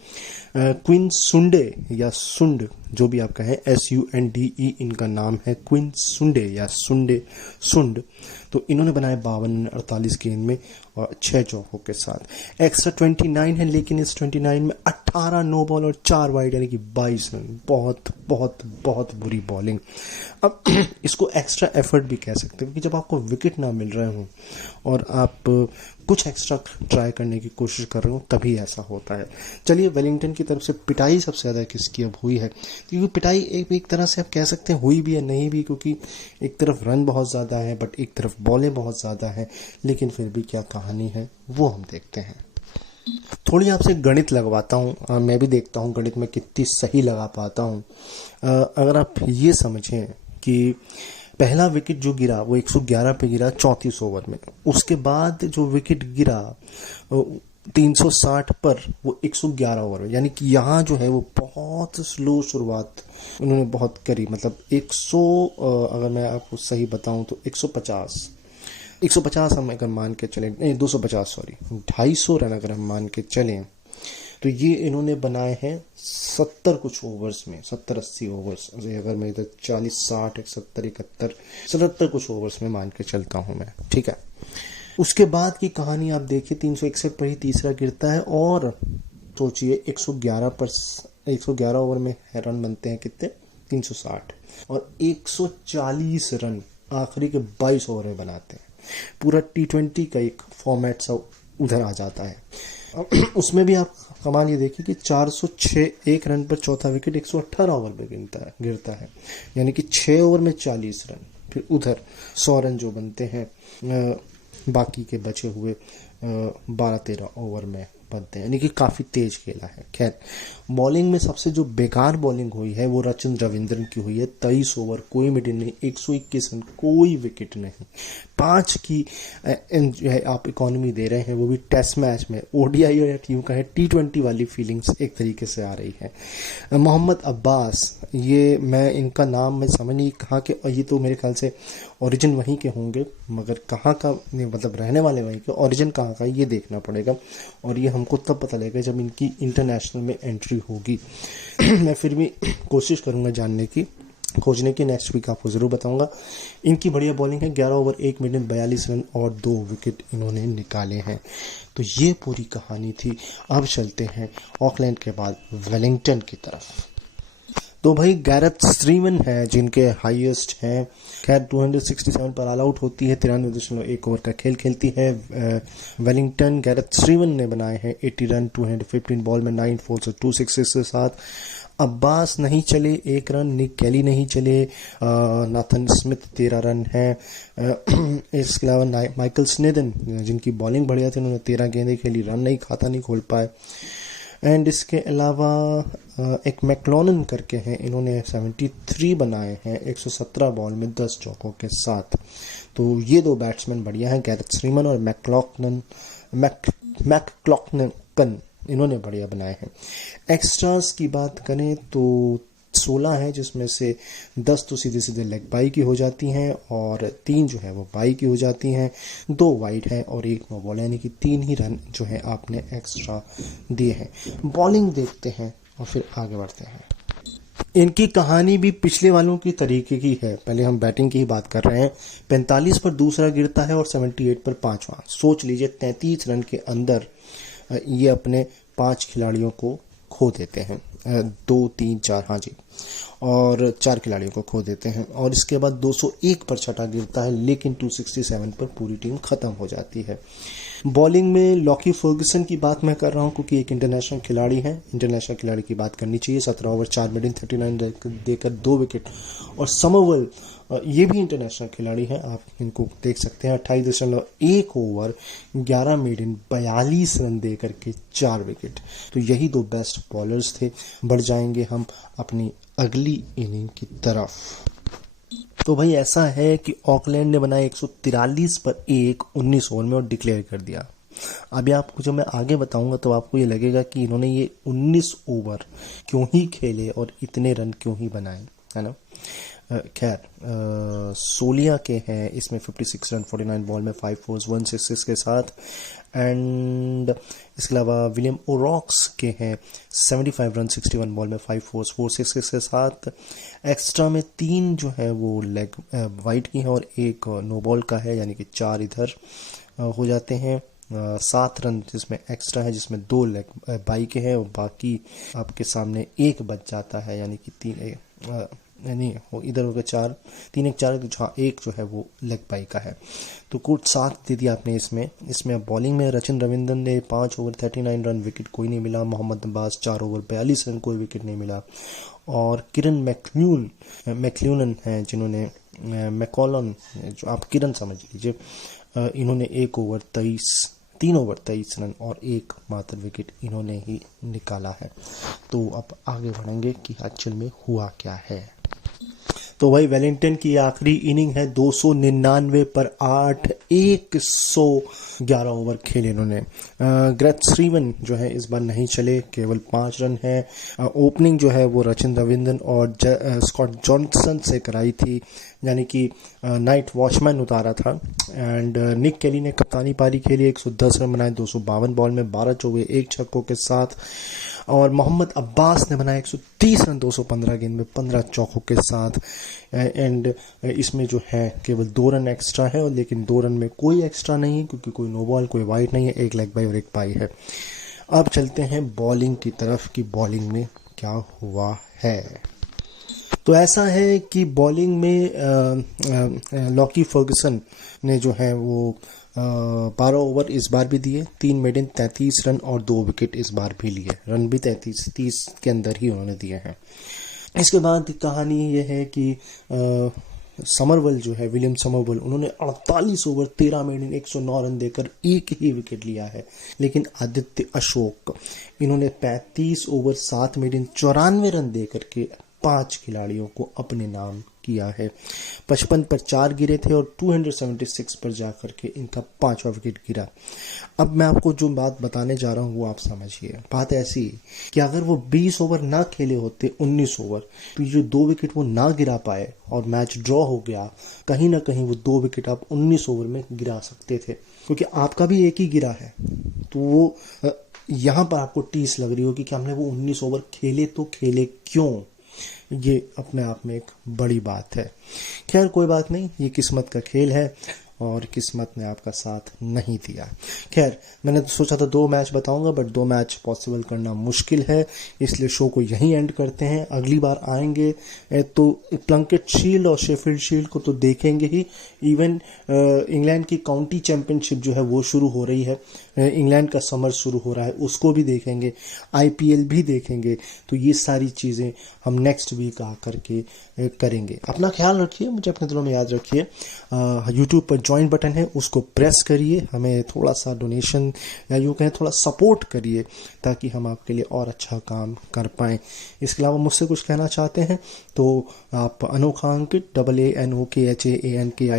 क्विन सुंडे या सुंड, जो भी आप कहें, SUNDE इनका नाम है, क्विन सुंडे या सुंड। तो इन्होंने बनाए 52 48 गेंद में और 6 चौकों के साथ। एक्स्ट्रा 29 है, लेकिन इस 29 में 18 नो बॉल और 4 वाइड, यानी कि 22 रन। बहुत बहुत बहुत बुरी बॉलिंग। अब इसको एक्स्ट्रा एफर्ट भी कह सकते हैं, क्योंकि जब आपको विकेट ना मिल रहे हों और आप कुछ एक्स्ट्रा ट्राई करने की कोशिश कर रहे हो, तभी ऐसा होता है। चलिए, वेलिंगटन की तरफ से पिटाई सबसे ज़्यादा किसकी अब हुई है, क्योंकि पिटाई एक तरह से आप कह सकते हैं हुई भी है नहीं भी, क्योंकि एक तरफ रन बहुत ज़्यादा है बट एक तरफ बॉलें बहुत ज़्यादा है। लेकिन फिर भी क्या कहानी है वो हम देखते हैं। थोड़ी आपसे गणित लगवाता हूँ, मैं भी देखता हूँ गणित में कितनी सही लगा पाता हूँ। अगर आप ये समझें कि पहला विकेट जो गिरा वो 111 पे गिरा 34 ओवर में, उसके बाद जो विकेट गिरा 360 पर वो 111 ओवर में, यानी कि यहाँ जो है वो बहुत स्लो शुरुआत उन्होंने बहुत करी। मतलब 100, अगर मैं आपको सही बताऊं तो 150 हम अगर मान के चलें, नहीं 250 सॉरी 250 रन अगर हम मान के चलें तो ये इन्होंने बनाए हैं 70 कुछ ओवर्स में, 70-80 ओवर्स, अगर मैं इधर 40-60 71-71 77 कुछ ओवर्स में मान के चलता हूँ मैं, ठीक है। उसके बाद की कहानी आप देखिए, 361 पर ही तीसरा गिरता है और सोचिए 111 ओवर में रन बनते हैं कितने, 360, और 140 रन आखिरी के 22 ओवर में बनाते हैं। पूरा T20 का एक फॉर्मेट सा उधर आ जाता है। उसमें भी आप कमाल ये देखिए कि 406 एक रन पर चौथा विकेट 118 ओवर में गिरता है, यानी कि 6 ओवर में 40 रन, फिर उधर 100 रन जो बनते हैं बाकी के बचे हुए 12-13 ओवर में बनते हैं, यानी कि काफ़ी तेज खेला है। खैर, बॉलिंग में सबसे जो बेकार बॉलिंग हुई है वो रचिन रविंद्रन की हुई है। 23 ओवर, कोई मिडिल नहीं, 121 रन, कोई विकेट नहीं, 5 की जो है आप इकोनॉमी दे रहे हैं, वो भी टेस्ट मैच में। ओडीआई और यूं कहें T20 वाली फीलिंग्स एक तरीके से आ रही है। मोहम्मद अब्बास, ये मैं इनका नाम मैं समझ नहीं कहाँ के, ये तो मेरे ख्याल से ओरिजिन वहीं के होंगे, मगर कहाँ का मतलब रहने वाले वहीं के, ओरिजिन कहाँ का ये देखना पड़ेगा, और ये हमको तब पता लगेगा जब इनकी इंटरनेशनल में एंट्री होगी। मैं फिर भी कोशिश करूंगा जानने की, खोजने की, नेक्स्ट वीक आपको ज़रूर बताऊंगा। इनकी बढ़िया बॉलिंग है, 11 ओवर 1 मिनट 42 रन और 2 विकेट इन्होंने निकाले हैं। तो ये पूरी कहानी थी। अब चलते हैं ऑकलैंड के बाद वेलिंगटन की तरफ। तो भाई गैरेथ स्ट्रीमन है जिनके हाईएस्ट हैं। खैर 267 पर ऑल आउट होती है, 93.1 ओवर का खेल खेलती है वेलिंगटन। गैरेथ स्ट्रीमन ने बनाए हैं 80 रन 215 बॉल में 9 फोर्स और 2 सिक्सेस के साथ। अब्बास नहीं चले 1 रन, निक कैली नहीं चले, नाथन स्मिथ 13 रन है। इसके अलावा माइकल स्नेडन जिनकी बॉलिंग बढ़िया थी, उन्होंने 13 गेंदें खेली, रन नहीं खाता नहीं खोल पाए। एंड इसके अलावा एक मैकलॉनन करके हैं, इन्होंने 73 बनाए हैं 117 बॉल में 10 चौकों के साथ। तो ये दो बैट्समैन बढ़िया हैं, गैरेथ स्ट्रीमन और मैकक्लॉकन, इन्होंने बढ़िया बनाए हैं। एक्स्ट्रास की बात करें तो 16 है, जिसमें से 10 तो सीधे सीधे लेग बाई की हो जाती हैं और 3 जो है वो बाई की हो जाती हैं, 2 वाइड है और 1 नो बॉल, यानी कि 3 ही रन जो है आपने एक्स्ट्रा दिए हैं। बॉलिंग देखते हैं और फिर आगे बढ़ते हैं। इनकी कहानी भी पिछले वालों की तरीके की है। पहले हम बैटिंग की ही बात कर रहे हैं। 45 पर दूसरा गिरता है और 78 पर पांचवा। सोच लीजिए 33 रन के अंदर ये अपने 5 खिलाड़ियों को खो देते हैं, 2 3 4, हाँ जी, और 4 खिलाड़ियों को खो देते हैं। और इसके बाद 201 पर छठा गिरता है, लेकिन 267 पर पूरी टीम खत्म हो जाती है। बॉलिंग में लॉकी फर्गुसन की बात मैं कर रहा हूं क्योंकि एक इंटरनेशनल खिलाड़ी है, इंटरनेशनल खिलाड़ी की बात करनी चाहिए। 17 ओवर 4 मिनट 39 देकर 2 विकेट। और समरवेल ये भी इंटरनेशनल खिलाड़ी है, आप इनको देख सकते हैं। 28.1 ओवर 11 मेडन 42 रन दे करके 4 विकेट। तो यही 2 बेस्ट बॉलर्स थे। बढ़ जाएंगे हम अपनी अगली इनिंग की तरफ। तो भाई ऐसा है कि ऑकलैंड ने बनाया 143 पर 1 19 ओवर में और डिक्लेयर कर दिया। अभी आपको जब मैं आगे बताऊंगा तो आपको ये लगेगा कि इन्होंने ये 19 ओवर क्यों ही खेले और इतने रन क्यों ही बनाए, है ना। खैर, सोलिया के हैं इसमें 56 रन 49 बॉल में 5 फोर्स 1 सिक्सेस के साथ। एंड इसके अलावा विलियम ओरॉक्स के हैं 75 रन 61 बॉल में 5 फोर्स 4 सिक्सेस के साथ। एक्स्ट्रा में 3 जो है वो लेग वाइड की हैं और 1 नो बॉल का है, यानी कि 4 इधर हो जाते हैं। 7 रन जिसमें एक्स्ट्रा है, जिसमें 2 लेग बाई के हैं और बाकी आपके सामने 1 बच जाता है, यानी कि 3 नहीं हो, इधर हो गया 4, 3 1 4, तो 1 जो है वो लेग बाई का है। तो कुल 7 दे दिया आपने इसमें। बॉलिंग में रचिन रविंद्रन ने 5 ओवर 39 रन, विकेट कोई नहीं मिला। मोहम्मद अब्बास 4 ओवर 42 रन, कोई विकेट नहीं मिला। और किरण मैक्ल्यूनन हैं जिन्होंने मैकॉलन, जो आप किरण समझ लीजिए, इन्होंने 3 ओवर 23 रन और 1 मात्र विकेट इन्होंने ही निकाला है। तो अब आगे बढ़ेंगे कि एक्चुअल में हुआ क्या है। तो वही वेलिंगटन की आखिरी इनिंग है 299 पर 8, 111 ओवर खेले इन्होंने। ग्रेट श्रीवन जो है इस बार नहीं चले, केवल 5 रन है। ओपनिंग जो है वो रचिन रविंद्रन और स्कॉट जॉनसन से कराई थी, यानी कि नाइट वॉचमैन उतारा था। एंड निक केली ने कप्तानी पारी खेली, 110 रन बनाए 252 बॉल में, 12 चौके 1 छक्कों के साथ। और मोहम्मद अब्बास ने बनाया 130 रन 215 गेंद में 15 चौकों के साथ। एंड इसमें जो है केवल 2 रन एक्स्ट्रा है, और लेकिन 2 रन में कोई एक्स्ट्रा नहीं है क्योंकि कोई नो बॉल कोई वाइड नहीं है, 1 लेग बाई और 1 पाई है। अब चलते हैं बॉलिंग की तरफ कि बॉलिंग में क्या हुआ है। तो ऐसा है कि बॉलिंग में लॉकी फर्गसन ने जो है वो 12 ओवर इस बार भी दिए, 3 मेडन 33 रन और 2 विकेट इस बार भी लिए। रन भी 30 के अंदर ही उन्होंने दिए हैं। इसके बाद कहानी ये है कि समरवल जो है विलियम समरवल, उन्होंने 48 ओवर 13 मेडन 109 रन देकर 1 ही विकेट लिया है। लेकिन आदित्य अशोक इन्होंने 35 ओवर 7 मेडन 94 रन देकर के 5 खिलाड़ियों को अपने नाम किया है। 55 पर 4 गिरे थे और 276 पर जाकर के इनका 5वां विकेट गिरा। अब मैं आपको जो बात बताने जा रहा हूँ वो आप समझिए। बात ऐसी कि अगर वो 20 ओवर ना खेले होते, 19 ओवर, तो जो 2 विकेट वो ना गिरा पाए और मैच ड्रॉ हो गया, कहीं ना कहीं वो 2 विकेट आप 19 ओवर में गिरा सकते थे, क्योंकि आपका भी एक ही गिरा है। तो वो यहाँ पर आपको टीस लग रही होगी कि हमने वो 19 ओवर खेले तो खेले क्यों, ये अपने आप में एक बड़ी बात है। खैर कोई बात नहीं, ये किस्मत का खेल है और किस्मत ने आपका साथ नहीं दिया। खैर मैंने तो सोचा था 2 मैच बताऊंगा, बट 2 मैच पॉसिबल करना मुश्किल है, इसलिए शो को यहीं एंड करते हैं। अगली बार आएंगे तो प्लंकेट शील्ड और शेफील्ड शील्ड को तो देखेंगे ही। इवन इंग्लैंड की काउंटी चैंपियनशिप जो है वो शुरू हो रही है, इंग्लैंड का समर शुरू हो रहा है, उसको भी देखेंगे, IPL भी देखेंगे। तो ये सारी चीज़ें हम नेक्स्ट वीक आकर के करेंगे। अपना ख्याल रखिए, मुझे अपने दिलों में याद रखिए। यूट्यूब पर ज्वाइन बटन है, उसको प्रेस करिए, हमें थोड़ा सा डोनेशन या यूँ कहें थोड़ा सपोर्ट करिए, ताकि हम आपके लिए और अच्छा काम कर पाएँ। इसके अलावा मुझसे कुछ कहना चाहते हैं तो आप अनोखा अंकित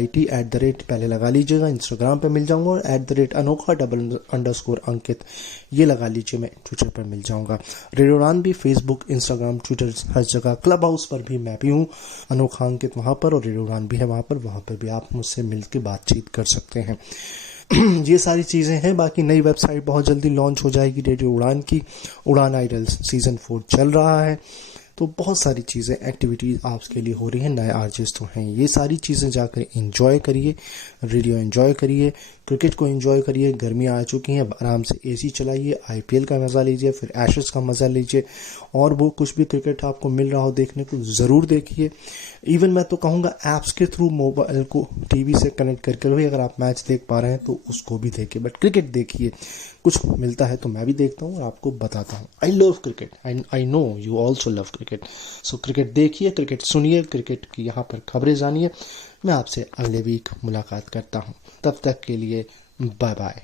ANOKHAANKIT पहले लगा लीजिएगा, इंस्टाग्राम पे मिल जाऊंगा, और @अनोखा_अंकित ये लगा लीजिए, मैं ट्विटर पर मिल जाऊंगा। रेडियो उड़ान भी फेसबुक, इंस्टाग्राम, ट्विटर हर जगह, क्लब हाउस पर भी मैं भी हूँ, अनोखा अंकित वहाँ पर, और रेडियो उड़ान भी है वहाँ पर भी आप मुझसे मिलकर बातचीत कर सकते हैं। ये सारी चीज़ें हैं। बाकी नई वेबसाइट बहुत जल्दी लॉन्च हो जाएगी रेडियो उड़ान की। उड़ान आइडल्स सीज़न 4 चल रहा है, तो बहुत सारी चीज़ें एक्टिविटीज़ आपके लिए हो रही हैं, नए आर्टिस्ट तो हैं। ये सारी चीज़ें जाकर एंजॉय करिए, रेडियो एंजॉय करिए, क्रिकेट को एंजॉय करिए। गर्मियाँ आ चुकी हैं, आराम से AC चलाइए, IPL का मज़ा लीजिए, फिर एशेस का मज़ा लीजिए, और वो कुछ भी क्रिकेट आपको मिल रहा हो देखने को ज़रूर देखिए। इवन मैं तो कहूँगा ऐप्स के थ्रू मोबाइल को TV से कनेक्ट करके भी अगर आप मैच देख पा रहे हैं तो उसको भी देखिए, बट क्रिकेट देखिए। कुछ मिलता है तो मैं भी देखता हूँ और आपको बताता हूँ। I love cricket, I know you also love cricket. So cricket देखिए, क्रिकेट सुनिए, क्रिकेट की यहाँ पर खबरें जानिए। मैं आपसे अगले वीक मुलाकात करता हूँ, तब तक के लिए बाय बाय।